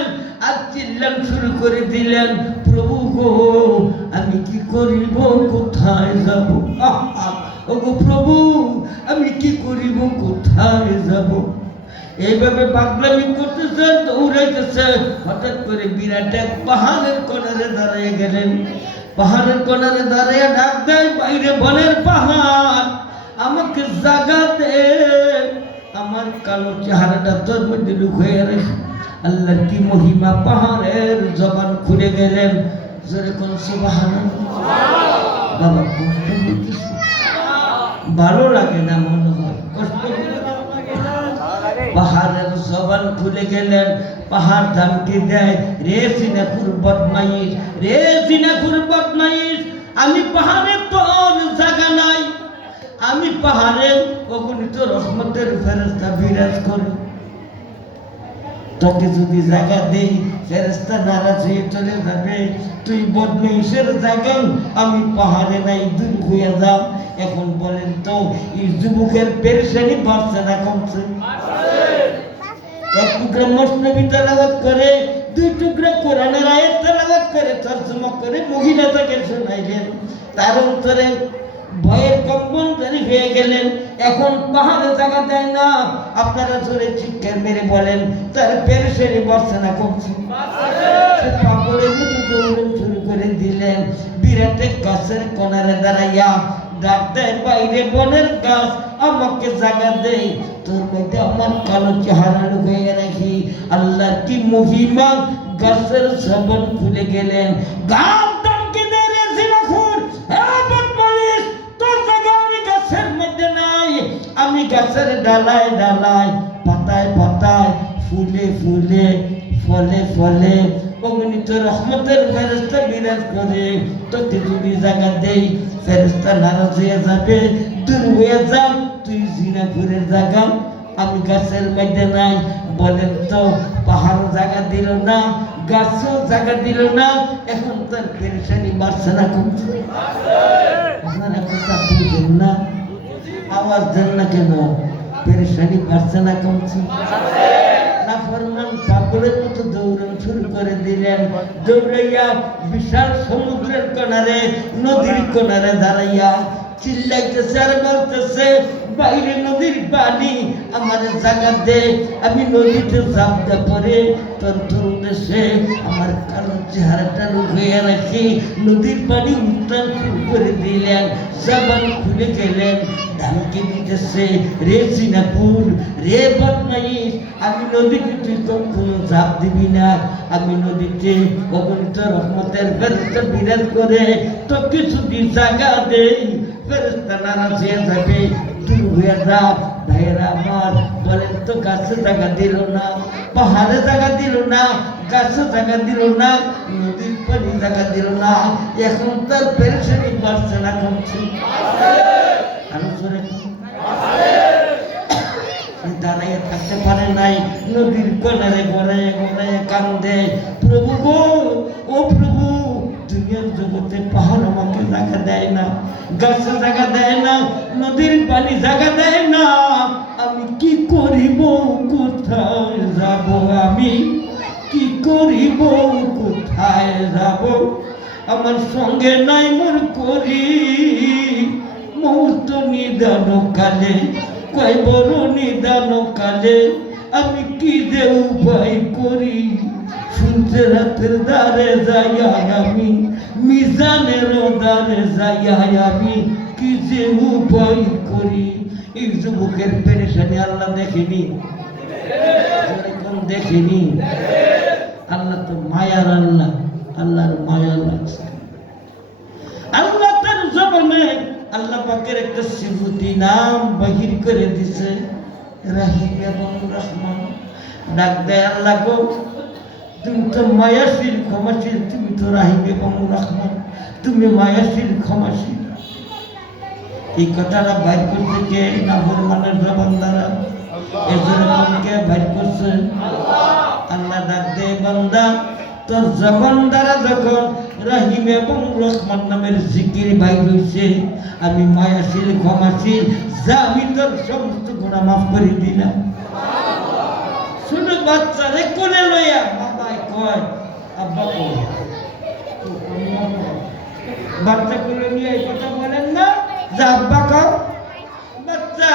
আর চিল্লান শুরু করে দিলেন, প্রভু গো আমি কি করিব, কোথায় যাব? ওগো প্রভু আমি কি করিব, কোথায় যাব? এইভাবে পাগলামি করতেছে, দৌড়াইতেছে। হঠাৎ করে বিরাট এক পাহাড়ের কোণারে দাঁড়িয়ে গেলেন। পাহাড়ের কোণারে দাঁড়িয়ে ডাক দেয়, বাইরে বনের পাহাড় আমাকে জাগাতে, আমার কালো চেহারাটা তোর মধ্যে লুকিয়ে রেখে। আল্লাহর কি মহিমা, পাহাড়ের জবান খুলে গেলেন। জোরে কোন সুবহানাল্লাহ। বাবা কষ্ট হইতেছে, ভালো লাগে না মনে হয়, কষ্ট পাহাড়ের জবান খুলে গেলেন। পাহাড় ধমকি দেয়, রে সিনাপুর বদমাইশ, রে সিনাপুর বদমাইশ, আমি পাহাড়ে তোর জায়গা নাই। আমি পাহাড়ে অগণিত রহমতের ফেরেশতা বিরাজ করে, তোকে যদি জায়গা দেই ফেরেশতা নারাজ হয়ে চলে যাবে। তুই বদমাইশের জায়গায়, আমি পাহাড়ে নাই, দূর হয়ে যাও। এখন বলেন তো এই যুবকের পেরেশানি বাড়ছে না কমছে? এক টুকরা মসনবী তেলাওয়াত করে, 2 টুকরা কোরআনের আয়াত তেলাওয়াত করে তরজমা করে মহিলাটাকে শোনাইলেন। তার অন্তরে ভয়ের কম্পন জারি হয়ে গেলেন। এখন পাহাড়ে জায়গা দেয় না। আপনারা জোরে চিৎকার মেরে বলেন তার পেরেশানি বাড়ছে না কমছে? পাগলের মতো দৌড়ান শুরু করে দিলেন। বিরাট এক গাছের কোণারে দাঁড়াইয়া ডাক দেয়, বাইরে বনের গাছ আমাকে জায়গা দেয়, তোর মধ্যে আমার কালো চেহারা লুকিয়ে রাখি। আল্লাহর কি মহিমা, গাছের জবান খুলে গেলেন। গাছ ডাকে দে রে জিনাখুর, বদমাইশ, তোর জায়গা আমি গাছের মধ্যে নাই। আমি গাছের ডালায় ডালায়, পাতায় পাতায়, ফুলে ফুলে, ফলে ফলে অগণিত রহমতের ফেরেশতা বিরাজ করে। তোকে যদি জায়গা দেই ফেরেশতা নারাজ হয়ে যাবে, দূর হয়ে যা, তুই জিনাপুরের জায়গা, আমি গাছের মধ্যে নাই। বলেন তো পাহাড় জায়গা দিল না, গাছও জায়গা দিল না, এখন তার পেরেশানি বাড়ছে না কমছে? আপনারা কথা বুঝেন না, আওয়াজ দেন না কেন? পেরেশানি বাড়ছে না কমছে? নাফরমান পাগলের মতো দৌড়ান শুরু করে দিলেন। দৌড়াইয়া বিশাল সমুদ্রের কোণারে, নদীর কোণারে দাঁড়াইয়া চিল্লাইতেছে আর বলতেছে, বাইরে নদীর পানি আমার জায়গা দে, আমি নদীতে ঝাঁপটা পরে তোর তোর উদ্দেশ্যে আমার কালো চেহারাটা লুকিয়ে রাখি। নদীর পানি উত্তাল শুরু করে দিলেন, জবান খুলে গেলেন, ধমকি দিতেছে, রে সিনাপুর, রে বদমাইশ, আমি নদীতে তুই কখনো ঝাঁপ দিবি না। আমি নদীতে অগণিত রহমতের ফেরেশতা বিরাজ করে, তো কিছু দিন জায়গা দেই, ফেরেশতা নারাজ হয়ে যাবে, দূর হয়ে যা। ভাইয়েরা আমার বলেন তো গাছে জায়গা দিল না, পাহাড়ে জায়গা দিল না, গাছে জায়গা দিল না, নদীর পানি জায়গা দিল না, এখন তার পেরেশানি বাড়ছে না কমছে? দাঁড়াইয়া থাকতে পারে নাই, নদীর কোণারে গড়াইয়া গড়াইয়া কান্দে, প্রভু গো, ও প্রভু, দুনিয়ার জগতে পাহাড় আমাকে জায়গা দেয় না, গাছে জায়গা দেয় না, নদীর পানি জায়গা দেয় না। আমি কি করিব, কোথায় যাব? আমি কি করিব, কোথায় যাব? আমার সঙ্গে নাই মোর করি, মুহূর্ত নিদান কালে, কয় বড় নিদান কালে। আমি কি যে উপায় করি, শুনতে রাতের দ্বারে যাইয়া আমি, মিজানের দ্বারে যাইয়া আমি কি যে উপায় করি। এই যুবকের পেরেশানি আল্লাহ দেখেনি? দেখেনি? আল্লাহ তো মায়ার আল্লাহ, আল্লাহর মায়া লাগছে। আল্লাহ তার জবানে আল্লাহ পাকের একটা সিফতি নাম বাহির করে দিছে, রাহিম এবং রহমান। ডাক দেয় আল্লাহ গো, তুমি তো মায়াশীল ক্ষমাশীল, তুমি তো রাহিম এবং রহমান, তুমি মায়াশীল ক্ষমাশীল। এই কথাটা বাইর করছে কে? নাফরমানের জবান দ্বারা। কে বাইর করছে? আল্লাহ ডাক দেয়, বান্দা তোর জবান দ্বারা যখন রাহিম এবং রহমান নামের জিকির বাইর হইছে, আমি মায়াশীল ক্ষমাশীল, যা আমি তোর সমস্ত গুনাহ মাফ করে দিলাম। শুধু বাচ্চারে কোলে লইয়া বাবাই কয়, আব্বা কয়, বাচ্চা কোলে নিয়ে এই কথা বলেন না যে আব্বা কও। বাচ্চা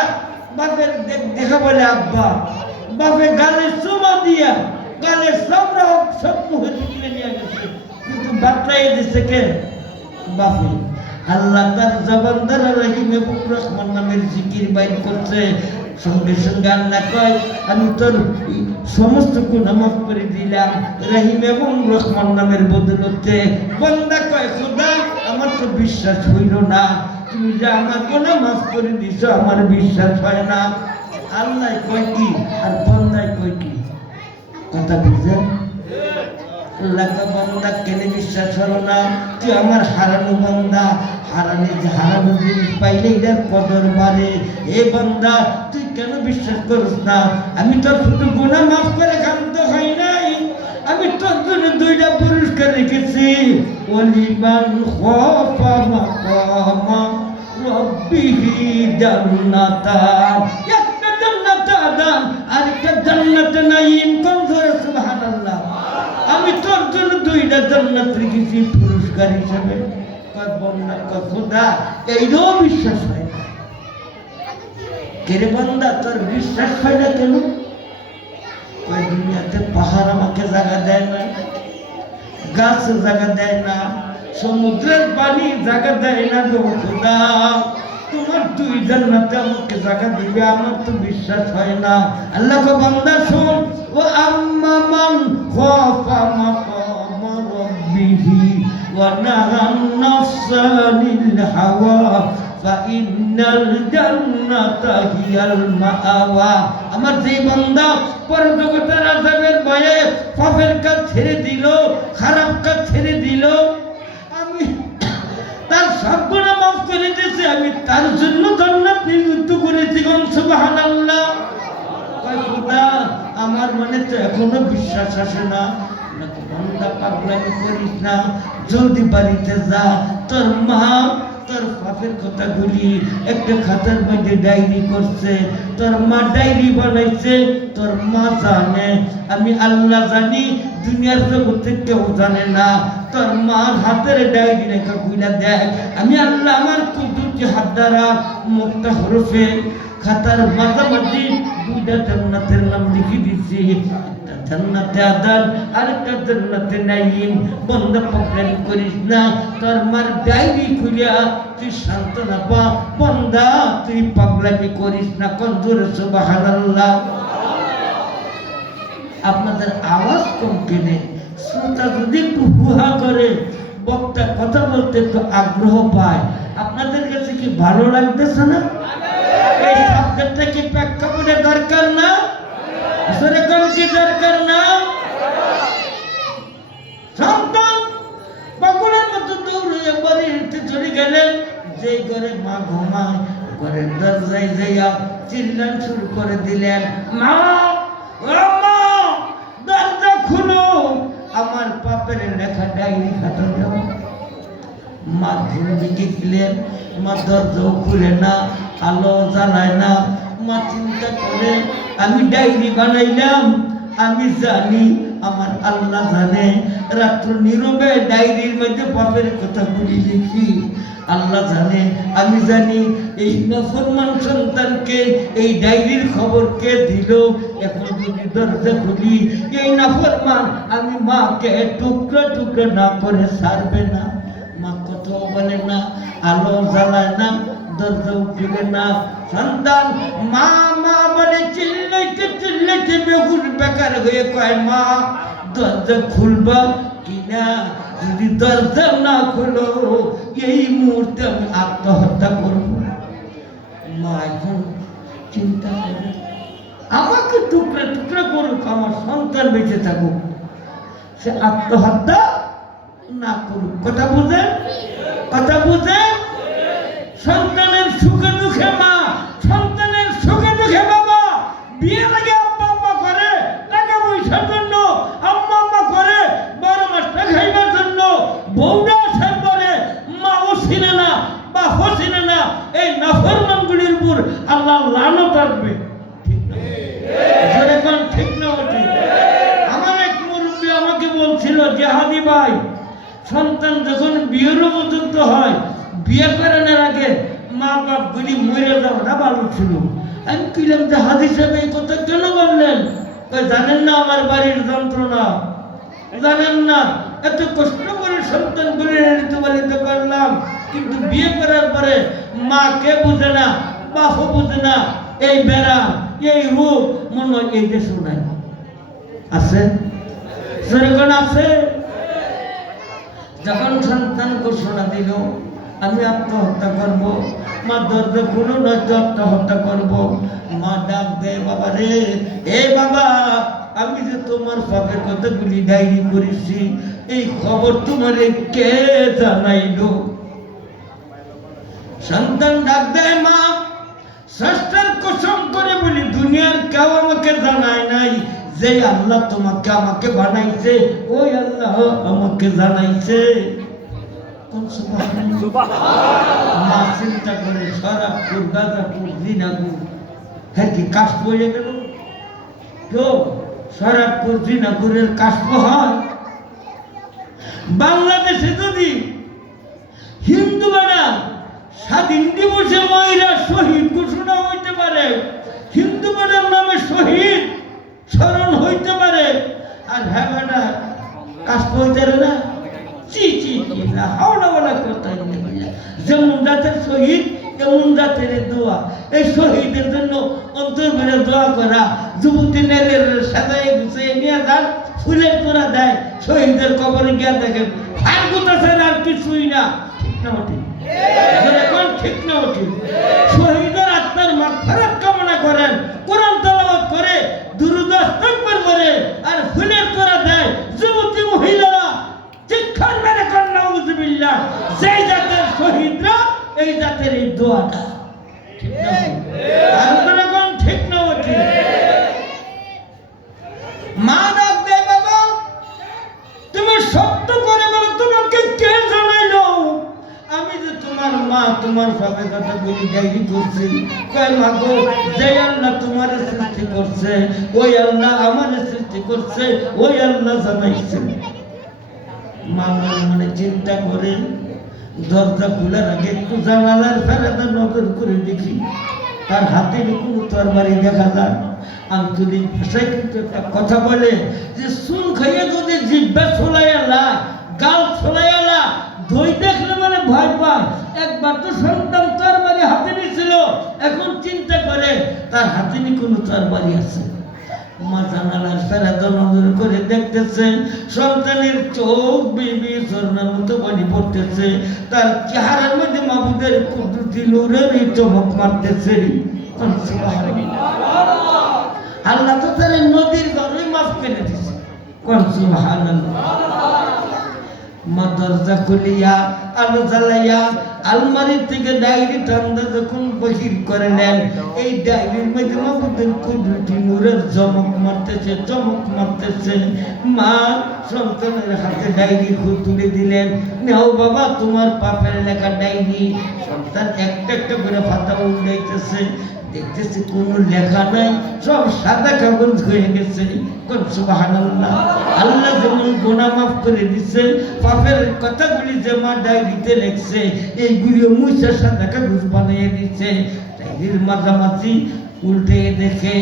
বাপের দেখা বলে আব্বা, বাপে গালে চুমা দিয়া গালের চামড়া সব মুখে তুলে নিয়ে গেছে, কিন্তু বাচ্চাই দিচ্ছে কে? বাপে। আল্লাহ তার জবান দ্বারা রাহিম এবং রহমান নামের জিকির বাইর করছে, সঙ্গে সঙ্গে আল্লাহ কয়, আমি তোর সমস্ত গুনাহ মাফ করে দিলাম রাহিম এবং রহমান নামের বদলতে। বান্দা কয়, খোদা আমার তো বিশ্বাস হইল না, তুমি যে আমার গুনাহ মাফ করে দিছো, আমার বিশ্বাস হয় না। আল্লাহ কয় কি আর বান্দায় কয় কি? কথা বুঝছেন? বান্দা কেন বিশ্বাস হলো না? তুই আমার হারানো বান্দা, হারানো জিনিস পাইলে এটার কদর বাড়ে। এ বান্দা তুই কেন বিশ্বাস করিস না? আমি তোর শুধু গুনাহ মাফ করে ক্ষান্ত হয় নাই, আমি তোর জন্য দুইটা পুরস্কার রেখেছি। ওয়ালিমান খাফা মাকামা রাব্বিহি জান্নাতান, একটা জান্নাতে আদান আর একটা জান্নাতে নাঈম। কোন ধরে সুবহানাল্লাহ। আমি তোর জন্য দুইটা জান্নাত রেখেছি পুরস্কার হিসেবে। খোদা এইটাও বিশ্বাস হয় না। কেরে বান্দা তোর বিশ্বাস হয় না কেন? ওই দুনিয়াতে পাহাড় আমাকে জায়গা দেয় না, গাছ জায়গা দেয় না, সমুদ্রের পানি জায়গা দেয় না গো খোদা। তোমার দুই জান্নাতে আমাকে জায়গা দিবে, আমার তো বিশ্বাস হয় না। আল্লাহ কো বান্দা শোন, ও আম্মা মান খাফা মাকামা রাব্বিহি ওয়া নাহান নাফসা আনিল হাওয়া ফাইন্নাল জান্নাতা হিয়াল মাআওয়া। আমার যে বান্দা পরজগতের আযাবের ভয়ে পাপের কাজ ছেড়ে দিল, খারাপ কাজ ছেড়ে দিল, আমি তার সব গুনাহ মাফ করে দিয়েছি, আমি তার জন্য জান্নাত নিযুক্ত করেছি। কোন সুবহানাল্লাহ। কয় খোদা আমার মনে তো এখনো বিশ্বাস আসে না। বান্দা পাগলামি করিস না, জলদি বাড়িতে যা, তোর মা তোর পাপের কথাগুলি একটা খাতার মধ্যে ডায়েরি করছে, তোর মা ডায়েরি বানাইছে, তোর মা জানে, আমি আল্লাহ জানি, দুনিয়ার জগতে কেউ জানে না। তোর মার হাতের ডায়েরি লেখা গুলা দেখ, আমি আল্লাহ আমার কুদরতি হাত দ্বারা মুক্তা হরফে খাতার মাঝামাঝি দুইটা জান্নাতের নাম লিখে দিচ্ছি, একটা জান্নাতে আদান আর একটা জান্নাতে নাঈম। বান্দা পাগলামি করিস না, তোর মার ডায়েরি খুলিয়া তুই সান্ত্বনা পা। বান্দা তুই পাগলামি করিস না। কোন জোরে সুবহানাল্লাহ। আপনাদের আওয়াজ কম কেনে? শ্রোতা যদি একটু হুহা করে, বক্তা কথা বলতে একটু আগ্রহ পায়, আপনাদের কাছে কি ভালো লাগতেছে না? এই সাবজেক্টটা কি প্রেক্ষাপটে দরকার না? সেরকম কি দরকার না? সন্তান পাগলের মতো দৌড়ে বাড়িতে চলে গেলেন, যে ঘরে মা ঘুমায় ঘরের দরজায় যাইয়া চিল্লান শুরু করে দিলেন, মা ও মা দরজা খুলো, আমার পাপের লেখা ডায়েরি খাতা দাও। মা ঘুম দিকে গেলেন, মা দরজাও খুলে না, আলো জ্বালায় না। মা চিন্তা করে আমি ডায়েরি বানাইলাম, আমি জানি আমার আল্লাহ জানে। রাত্র নীরবে ডায়েরির মধ্যে বাপের কথাগুলি লিখি, আল্লাহ জানে, আমি জানি এই নাফরমান সন্তানকে এই ডায়েরির খবর কে দিল। এখন যদি দরজা খুলি, এই নাফরমান আমি মাকে টুকরা টুকরা না করে ছাড়বে না। মা কথাও বলে না, আলো জ্বালায় না, দরজাও খুলে না। সন্তান মা মা বলে চিল্লাইতে চিল্লাইতে বেহুশ বেকার হয়ে কয়, মা দরজা খুলবা কিনা? যদি দরজা না খুলো এই মুহূর্তে আমি আত্মহত্যা করব। মা এখন চিন্তা করে, আমাকে টুকরা টুকরা করুক, আমার সন্তান বেঁচে থাকুক, সে আত্মহত্যা না করুক। কথা বুঝে, কথা বুঝে। সন্তানের সুখে দুঃখে মা, সন্তানের সুখে দুঃখে বাবা। বিয়ের আগে আব্বা আম্মা করে টাকা পয়সার জন্য, আম্মা আম্মা করে 12 মাস টাকা খাইবার জন্য। বউরা আসার পরে মাও চিনে না, বাপও চিনে না। এই নাফরমানগুলির উপর আল্লাহ লানত আসবে। ঠিক না? ঠিক। আমার এক মুরব্বী আমাকে বলছিল, জেহাদি ভাই, সন্তান যখন বিয়ের উপযুক্ত হয়, বিয়ে করানোর আগে মা বাপ গুলি মরে যাওয়াটা ভালো ছিল। আমি কিলাম যে হাদিস সাহেব এই কথা কেন বললেন? জানেন না আমার বাড়ির যন্ত্রণা, জানেন না এত কষ্ট করে সন্তান গুলি ঋতুবালিত করলাম, কিন্তু বিয়ে করার পরে মা কে বুঝে না, বাপও বুঝে না। এই বেড়া, এই রূপ মনে হয় এই দেশ নাই আছে, যেরকম আছে। যখন সন্তান ঘোষণা দিল আমি আত্মহত্যা করব, মা দরজা খুলো নয়তো আত্মহত্যা করব। মা ডাক দেয়, বাবা রে, এ বাবা, আমি যে তোমার পাপের কথাগুলি ডায়েরি করেছি, এই খবর তোমারে কে জানাইলো? সন্তান ডাক দেয়, মা, স্রষ্টার কসম করে বলি দুনিয়ার কেউ আমাকে জানায় নাই। যে আল্লাহ তোমাকে আমাকে বানাইছে, ওই আল্লাহ আমাকে জানাইছে। মা চিন্তা করে, শরাবপুর, গাঁজাপুর, জিনাপুর, হ্যাঁ কি কাশ পড়ে গেল? কেউ শরাবপুর জিনাপুরের কাশপ হয়? বাংলাদেশে যদি হিন্দু বানা স্বাধীন দিবসে মহিলা শহীদ ঘোষণা হইতে পারে, হিন্দু বানার নামে শহীদ স্মরণ হইতে পারে, আর হ্যাঁ বেটা কাশপ হইতে না, চি চি চি না, হাওড়া বলা কথা। যেমন জাতের শহীদ এমন জাতের দোয়া। এই শহীদের জন্য অন্তর ভরে দোয়া করা। যুবতী নেলের সাজায় গুছিয়ে নিয়ে যান, ফুলের তোরা দেয়, শহীদের কবরে গিয়া দেখেন আর গোটাছেন আর কিছুই না। ঠিক না ঠিক? এখন ঠিক না ঠিক? শহীদের আত্মার মাগফিরাত কামনা করেন, কোরআন তেলাওয়াত করে, দুরূদ ইস্তিগফার করে, আর ফুলের তোরা দেয়। যুবতী মহিলারা চিৎকার মেরে কর নাউযুবিল্লাহ। সেই জাতের শহীদরা এই জাতের এই দোয়াটা। ঠিক না? আর এখন ঠিক না ঠিক? মা ডাক দেয়, বাবা তুমি সত্য করে বলো, তোমাকে কে জানাইলো আমি যে তোমার মা? তোমার সবে কথা বলি ডায়েরি করছি। কয় মা গো, যে আল্লাহ তোমার সৃষ্টি করছে, ওই আল্লাহ আমার সৃষ্টি করছে, ওই আল্লাহ জানাইছে। মা মানে চিন্তা করে দরজা খোলার আগে একটু জানালার ফেরাতে নজর করে দেখি, তার হাতে কোনো তরবারি দেখা যায়। আঞ্চলিক ভাষায় কিন্তু একটা কথা বলে যে সুন খাইয়ে যদি জিব্বা ছোলাইয়ালা, গাল ছোলাইয়ালা, দই দেখলে মানে ভয় পায়। একবার তো সন্তান তরবারি হাতে নিয়েছিল, এখন চিন্তা করে তার হাতে নি কোনো তরবারি আছে। মা জানালার ফেরাতে নজর করে দেখতেছে, সন্তানের চোখ বিবি ঝর্ণার মতো পানি পড়তেছে, তার চেহারার মধ্যে মাহবুদের কুদরতি নূরের চমক মারতেছে। আল্লাহ তো তাহলে নদীর গর্ভে মাফ করে দিচ্ছে। কোন সুবহানাল্লাহ। মা দরজা খুলিয়া আলো জ্বালাইয়া আলমারি থেকে ডায়েরি টান্দা যখন বহির করে নেন, এই ডায়েরির মধ্যে মাহবুবের কুদরতি নূরের চমক মারতেছে। মা সন্তানের হাতে ডায়েরি তুলে দিলেন, নাও বাবা তোমার পাপের লেখা ডায়েরি। সন্তান একটা একটা করে পাতা উল্টাইতেছে, দেখতেছে কোনো লেখা নাই, সব সাদা কাগজ হয়ে গেছে। সুবহানাল্লাহ। আল্লাহ যেমন গুনাহ মাফ করে দিচ্ছে, পাপের কথাগুলি যে মা ডায়েরিতে লেখছে এইগুলিও মুছে সাদা কাগজ বানিয়ে দিচ্ছে। ডায়েরির মাঝামাঝি উল্টে দেখে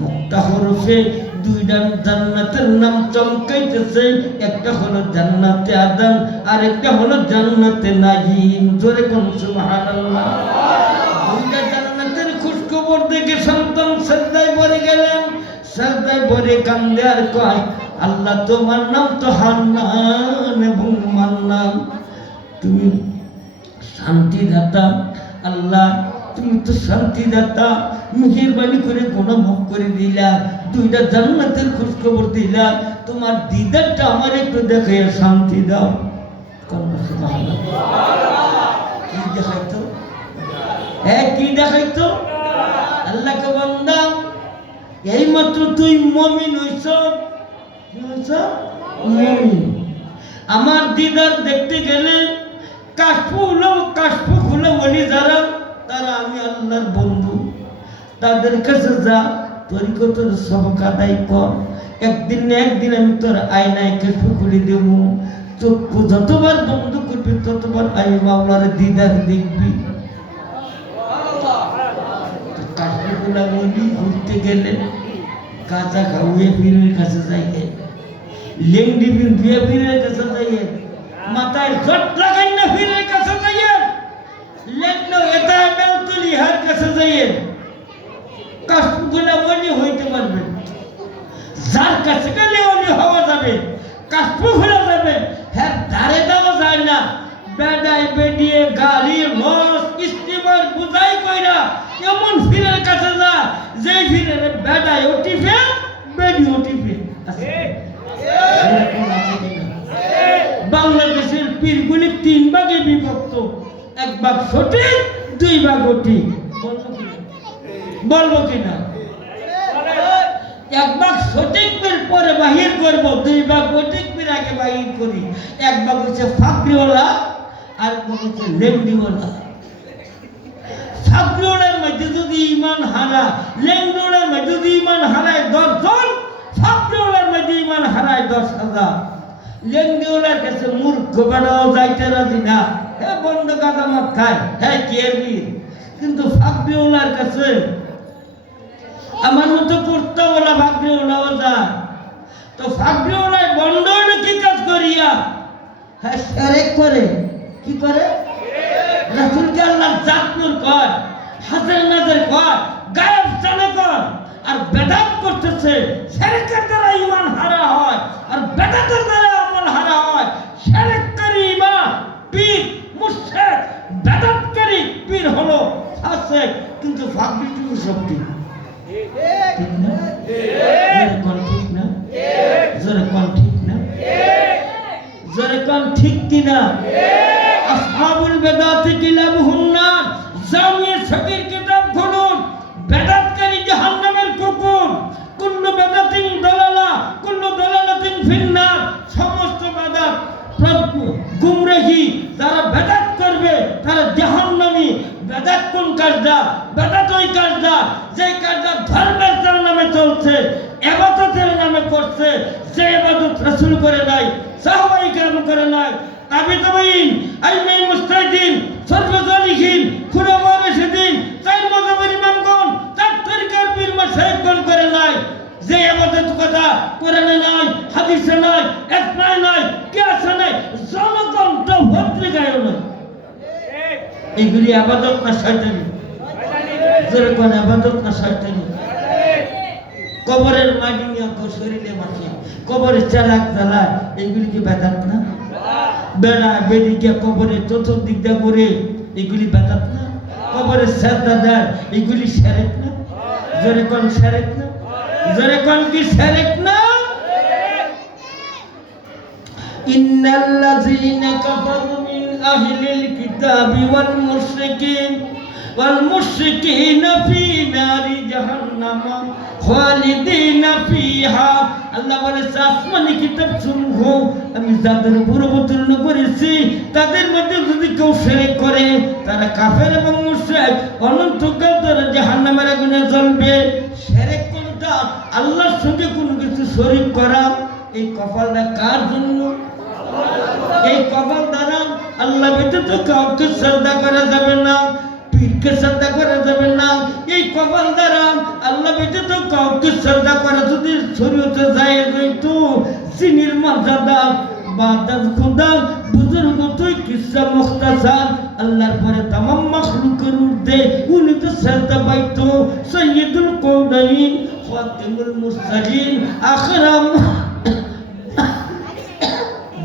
মুক্তা হরফে দুইটা জান্নাতের নাম চমকাইতেছে। একটা হলো জান্নাতে আদম, আর একটা হলো জান্নাতে নাঈম। জোরে কোন সুবহানাল্লাহ। দুইটা জান্নাতের খোঁজখবর দেখে সন্তান সিজদায় পড়ে গেলেন। সিজদায় পড়ে কান্দে আর কয়, আল্লাহ তোমার নাম তো হান্নান এবং মান্নান, তুমি শান্তিদাতা। আল্লাহ তুমি তো শান্তিদাতা, মেহেরবানি করে গুনাহ মাফ করে দিলা, দুইটা জান্নাতের খোঁজ খবর দিলা, তোমার দিদারটা আমার একটু দেখাইয়া শান্তি দাও। কি দেখাইতো? কি দেখাইতো? আল্লাহকে বান্দা, এইমাত্র তুই মুমিন হইছ। কি হইছ? মুমিন। আমার দিদার দেখতে গেলে কাশফু খুলে বলি যারা, তারা আমি আল্লাহর বন্ধু, তাদের কাছে যা, তরিকতের সবক আদায় কর। একদিন না একদিন আমি তোর আয়নায় কাশফু খুলে দেব। চক্ষু যতবার বন্ধ করবি ততবার আমি মাওলার দিদার দেখবি। কাশফু খুলে বলি ঘুরতে গেলে কাঁচা খাওয়ে পীরের কাছে যাইয়ে, লেংডি বিয়ে পীরের কাছে যাইয়ে, মাথায় জট লাগাই না পীরের কাছে যাইয়ে, লেখলো এটা বেলতুলি হার কাছে যাইয়ে কাশফুগুলা বলি হইতে পারবে। যার কাছে গেলে অলি হওয়া যাবে, কাশফুগুলা যাবে, হ্যাঁ ধারে দেওয়া যায় না। বেডাই বেডিয়ে গাড়ি লস স্টিমার বুঝাই কইরা এমন ফিরের কাছে যা, যে ফিরের বেডাই ওটিফে বেডি ওটিফে। বাংলাদেশের পীরগুলি 3 ভাগে বিভক্ত, 1 ভাগ সঠিক, 2 ভাগ অঠিক। বলবো কিনা? 1 ভাগ সঠিক পীর পরে বাহির করব, 2 ভাগ অঠিক পীর আগে বাহির করি। 1 ভাগ হচ্ছে ফাকরিওয়ালা, আর 1 ভাগ হচ্ছে লেংডিওয়ালা। ফাকরিওয়ালার মধ্যে যদি ঈমান হারা, লেংডিওয়ালার মধ্যে যদি ঈমান হারায় 10 জন, ফাকরিওয়ালার মধ্যে ঈমান হারায় 10,000। লেংডিওয়ালার কাছে মূর্খ বেড়াও যাইতে রাজি না, হ্যাঁ বন্ধ গাঁদা মদ খায়, হ্যাঁ কেয়ারবি। কিন্তু ফাকরিওয়ালার কাছে আমার মতো পড়তাওয়ালা ফাকরিওয়ালাও যায়। তো ফাকরিওয়ালায় বন্ধ হইলে কি কাজ করিয়া? হ্যাঁ শিরক করে। কি করে? রাসূলকে আল্লাহ জাতনুর কয়, হাজার নাজার কয়, গায়েব জানে কয়, আর বেদাত করতেছে। শিরকের দ্বারা ঈমান হারা হয়, আর বেদাতের দ্বারা আমল হারা হয়। শিরককারী ইমাম পীর মুশরিক, বেদাতকারী পীর হলো ফাসিক। কিন্তু ফাকরিটুকু শক্তি ঠিক না? ঠিক না? জোরে কোন ঠিক না? জোরে কোন ঠিক কিনা? আসহাবুল বেদাতি কিলাবুহুন নার, জামিয়ে সগীর কিতাব খুলুন। বেদাতকারী জাহান্নামের কুকুর। কুল্লু বেদাতিন দালালা, কুল্লু দালালাতিন ফিন্নার। সমস্ত বেদাত গুমরাহি, যারা বেদাত করবে তারা জাহান্নামী। বেদাত কোন কাজটা? বেদাত ওই কাজটা যে কাজটা ধর্মের নামে চলছে, ইবাদতের নামে করছে, যে ইবাদত রাসূল করে নাই, সাহাবায়ে কেরাম করে নাই, তাবিঈন, আইমে মুজতাহিদিন, সর্বজলিহীন, খুলাফা রাশিদিন, 4 মাযহাবের ইমামগণ, 4 তরিকার পীর মাশায়েখগণ করে নাই। যে ইবাদত কথা কোরআনে নাই, হাদিসে নাই, ইজমায়ে নাই, কিয়াসে নাই, জনগণ তো পত্রিকায়ও নাই। এগুলি ইবাদত না শয়তানি? জোরে কোন ইবাদত না শয়তানি? কবরের মাটি নিয়ে শরীরে মাখিয়ে কবরের চালাক জ্বালায়, এগুলি কি বেদাত না? বেড়া বেদিকে কবরে চতুর্দিক দিয়ে ঘুরে, এগুলি বেদাত না? কবরের সেজদা দেয়, এগুলি শিরক না? জোরে কোন শিরক না? জোরে কোন কি শিরক না? ইন্নাল্লাযীনা কাফারু মিন আহলিল কিতাবি ওয়াল মুশরিকিনা ফী নারি জাহান্নাম খালিদিনা ফীহা। আল্লাহ বলে, আসমানি কিতাব সমূহ আমি যাদের উপর অবতীর্ণ করেছি তাদের মধ্যে যদি কেউ শিরক করে তারা কাফের এবং মুশরিক, অনন্তকাল তারা জাহান্নামের আগুনে জ্বলবে। শিরক কোনটা? আল্লাহর সঙ্গে কোনো কিছু শরীক করা। এই কপালটা কার জন্য? এই কপাল দ্বারা আল্লাহ ব্যতীত কাউকে শ্রদ্ধা করা যাবে না, পীরকে শ্রদ্ধা করা যাবে না। এই কপাল দ্বারা আল্লাহ ব্যতীত কাউকে শ্রদ্ধা করা যদি শরীয়তে জায়েজ হইতো, জিনের মর্যাদা বাদাত খুদা বুজুর্গ তুই কিসসা মুখতাসার আল্লাহর পরে तमाम মাখলুকের ঊর্ধ্বে উনি তো শ্রদ্ধা পাইতো। সাইয়্যিদুল কওনাইন খাতিমুল মুরসালিন আখরাম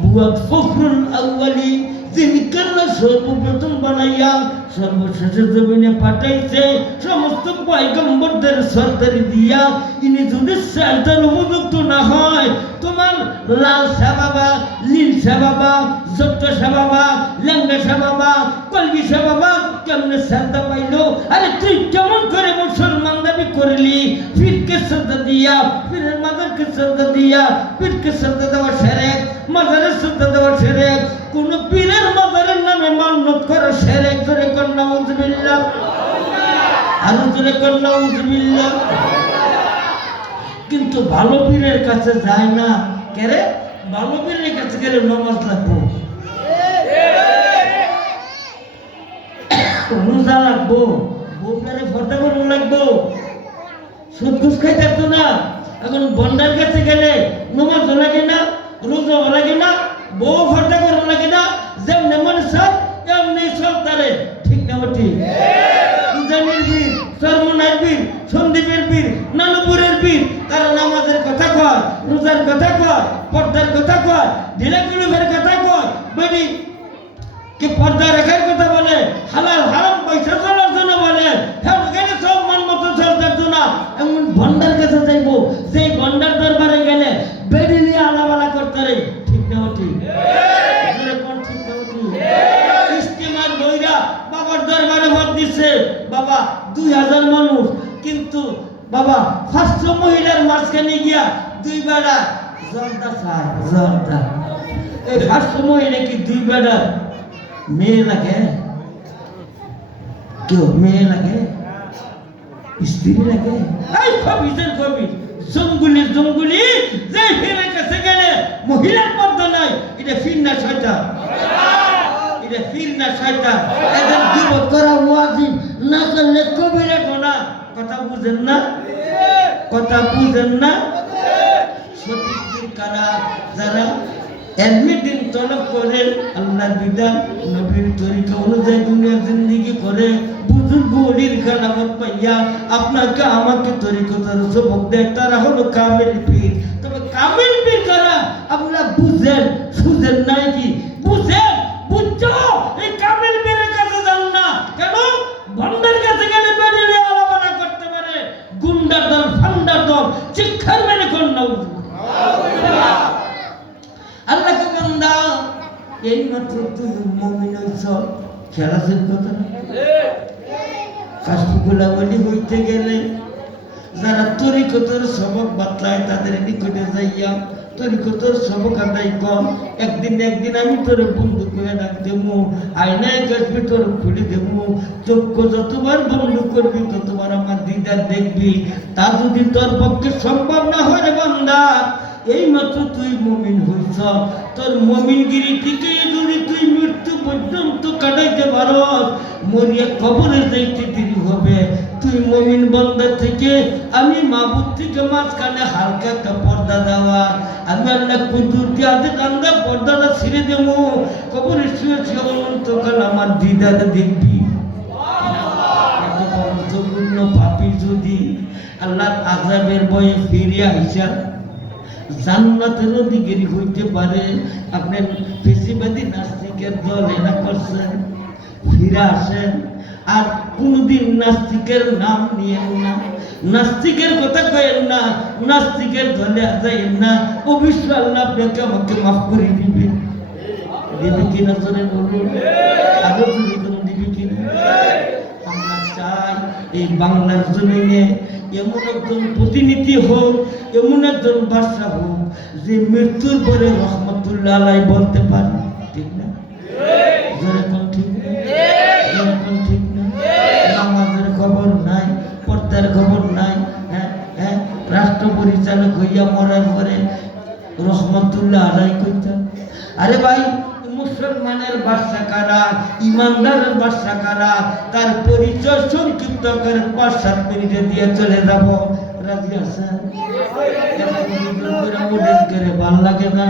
বুয়াত ফখরুল আউয়ালিন, যিনি আল্লাহ সর্বপ্রথম বানাইয়া সর্বশেষে জমিনে পাঠাইছে সমস্ত পয়গম্বরদের সরদারি দিয়া। ইনি যদি শ্রদ্ধার উপযুক্ত না হয়, তোমার লাল সাবাবা, নীল সাবাবা, জব্দ সাবাবা, ল্যাংড়া সাবাবা, কলগি সাবাবা কেমনে শ্রদ্ধা পাইলো? আরে তুই কেমন করে মুসলমান দাবি করলি? পীরকে শ্রদ্ধা দিয়া, পীরের মাজারকে শ্রদ্ধা দিয়া, পীরকে শ্রদ্ধা দেওয়া শিরক, মাজারের শ্রদ্ধা দেওয়া শিরক। কোন পীরের মাজারের নামে মান্যত করা শিরক। জোরে কর নাউযুবিল্লাহ, আরো জোরে কর নাউযুবিল্লাহ। কিন্তু ভালো পীরের কাছে যায় না কেরে? ভালো পীরের কাছে গেলে নামাজ লাগবো, রোজা লাগবো, বউটারে ফর্দা করবো লাগবো, সুদ ঘুষ খাইতে পারতো না। এখন বন্ডার কাছে গেলে নামাজও লাগে না, রোজাও লাগে না, বউ ফর্দা করা লাগে না। যেমনি মনে সব এমনি সব তারে, ঠিক না? ঠিক। উজানির বীর, চরমনার বীর, সন্দীপের বীর, নানুপুরের বীর, তারা নামাজের কথা কয়, রোজার কথা কয়, পর্দার কথা কয়, ঢিলা কুলুফের কথা কয়, বেডি কি পর্দা রাখার কথা বলে, হালাল হারাম পয়সা চলার জন্য বলে, হ্যাঁ সব মন মতো চলতে না। এমন ভন্ডার কাছে যাইবো, যেই ভন্ডার দরবারে গেলে বেডি নিয়ে আলাবালা করতে রে, ঠিক না? ঠিক। ইস্তেমার বইরা বাবার দরবারে ভোট দিচ্ছে বাবা 2000 মানুষ, কিন্তু বাবা 500 মহিলার মাঝখানে গিয়া দুই বেড়া জর্দা খায়, জর্দা। এই 500 মহিলা কি দুই বেড়া মেয়ে লাগে? কেউ মেয়ে লাগে? স্ত্রী লাগে? এই কবিদের কবি জঙ্গুলি যে ফিরে কাছে গেলে মহিলার পর্দা নাই, এটা ফির না শয়তান, এটা ফির না শয়তান। এদের গীবত করা ওয়াজিব, না করলে কবিরা গুনাহ। কথা বুঝেন না? কথা বুঝেন না? সঠিক কারা? যারা এলমিদিন তলব করে, আল্লাহর বিধান নবীর তরিকা অনুযায়ী দুনিয়ার জিন্দেগি করে, বুজুর্গ ওলির খেলাফত পাইয়া আপনাকে আমাকে তরিকতার সবক দেয়, তারা হলো কামিল পীর। তবে কামিল পীর কারা? আপনারা বুঝেন, সুঝেন নাই কি? বুঝেন, বুঝছো? এই কামিল পীরের কাছে যান না। কেন? ভণ্ডার কাছে গেলে বেরিয়ে আলাদা করতে পারে, গুন্ডার দল, ফান্ডার দল, শিক্ষার মেরে কোন নাও। আল্লাহকে বান্দা, এই মাত্র তুই মুমিন হইছ, খেলাছেন কথা না? কাশফুকুলা বলি হইতে গেলে যারা তরিকতের সবক বাতলায় তাদের নিকটে যাইয়া তরিকতের সবক আদায় কর। একদিন আমি তোর বন্ধু করে ডাক দেবো, আয়নায় কাশবি তোর খুলে দেবো, চক্ষু যতবার বন্ধু করবি ততবার আমার দিদার দেখবি। তা যদি তোর পক্ষে সম্ভব না হয় রে বান্দা, এই মাত্র তুই মুমিন হইছ, তোর মুমিনগিরি থেকে যদি তুই মৃত্যু পর্যন্ত কাটাইতে পারস, মরিয়া কবরে যাইতে দেরি হবে। তুই মুমিন বান্দা থেকে আমি মাবুদ থেকে মাঝখানে হালকা একটা পর্দা দেওয়া, আমি আল্লাহ কুদরতি হাতে টান্দা পর্দাটা ছিঁড়ে দেবো, কবরে শুয়ে শুয়ে অনন্তকাল আমার দিদাটা দেখবি। জঘন্য পাপী যদি আল্লাহর আযাবের ভয়ে ফিরে আইসা জান্নাতের অধিকারী হইতে পারে, আপনি ফেসিবাদী নাস্তিকের দল এরা করছেন, ফিরে আসেন। আর কোনদিন নাস্তিকের নাম নিয়েন না, নাস্তিকের কথা কয়েন না। নাস্তিকের দলে যাইয়েন না। অবশ্য আল্লাহ আপনাকে আমাকে মাফ করে দিবে। দিবে কিনা জোরে বলুন, আরো যদি কোনো দিবে কিনা। আমরা চাই এই বাংলার জমিনে এমন একজন প্রতিনিধি হোক, এমন একজন বাদশা হোক যে মৃত্যুর পরে রহমতুল্লাহ আলাই বলতে পারে, ঠিক না? জোরে কোন ঠিক না? জোরে কোন ঠিক না? নামাজের খবর নাই, পর্দার খবর নাই, হ্যাঁ হ্যাঁ, রাষ্ট্র পরিচালক হইয়া মরার পরে রহমতুল্লাহ আলাই কইতাম। আরে ভাই, মুসলমানের বাদশা কারা, ইমানদারের বাদশা কারা, তার পরিচয় সংক্ষিপ্ত করে 5-7 মিনিটে দিয়ে চলে যাব। রাজি আছেন? করে ভাল লাগে না?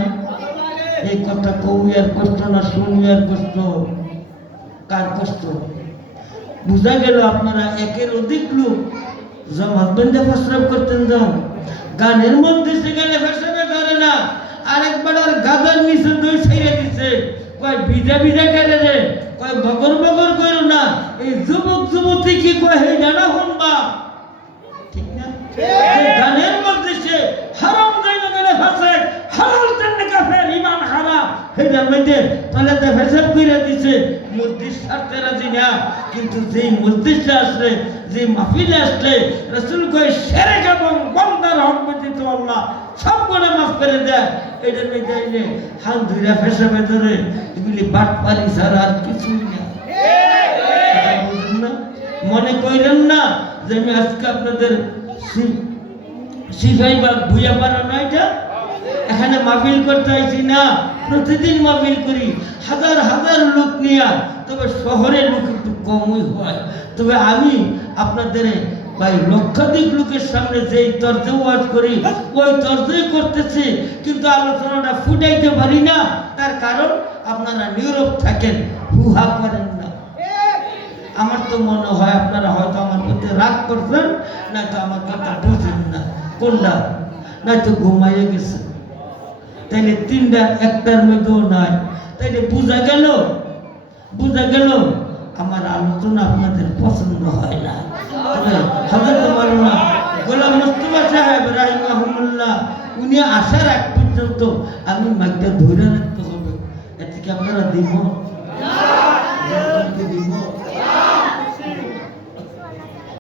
এই কথা কৌয়ার কষ্ট না শুনিয়ার কষ্ট? কার কষ্ট? বুঝা গেল আপনারা একের অধিক লোক জমাত বন্ধে প্রস্রাব করতেন যান, গানের মধ্যে সেখানে ফেসাবে ধরে না, আরেকবার আর গাদার নিচে দই ছেড়ে দিছে, কয় ভিজা ভিজা কেড়ে রে, কয় বগর বগর করো না। এই যুবক যুবতী কি কয় হে জানা শুনবা, ঠিক না? গানের মধ্যে সে হারাম জায়গা গেলে ফাঁসে, হালাল জান্নে কাফের, ইমান হারাম, হেটার মধ্যে তাহলে তো ফেসাব করে দিছে। মসজিদ ছাড়তে রাজি না, কিন্তু যেই মসজিদে আসলে, যে মাহফিলে আসলে রাসূল কয় শিরক এবং বান্দার হক ব্যতীত আল্লাহ সব গুনাহ মাফ করে দেয়। এটার মধ্যে আইলে হাত ধরে ফেসাবে ধরে, এগুলি বাটপারি ছাড়া আর কিছুই না। বুঝলেন না? মনে কইলেন না যে আমি আজকে আপনাদের সিপাহী বা ভুইয়া পাড়া না, এটা এখানে মাহফিল করতে আইছি না, প্রতিদিন মাহফিল করি হাজার হাজার লোক নিয়ে, তবে শহরের লোক একটু কমই হয়। তবে আমি আপনাদের ভাই লক্ষাধিক লোকের সামনে যেই তর্জে ওয়াজ করি ওই তর্জে করতেছি, কিন্তু আলোচনাটা ফুটাইতে পারি না। তার কারণ আপনারা নীরব থাকেন, হুহা করেন না। আমার তো মনে হয় আপনারা হয়তো আমার মধ্যে রাগ করছেন, নয়তো আমার কথা বুঝেন না। কোনটা? নয়তো ঘুমাইয়ে গেছে, তাইলে 3টা 1টার মধ্যেও নাই, তাইলে বোঝা গেল আমার আলোচনা আপনাদের পছন্দ হয় না। হযরত মাওলানা গোলাম মুস্তাফা সাহেব রাহিমাহুল্লাহ উনি আসার আগ পর্যন্ত আমি মাইকটা ধরে রাখতে হবে। এতে কি আপনারা দিব?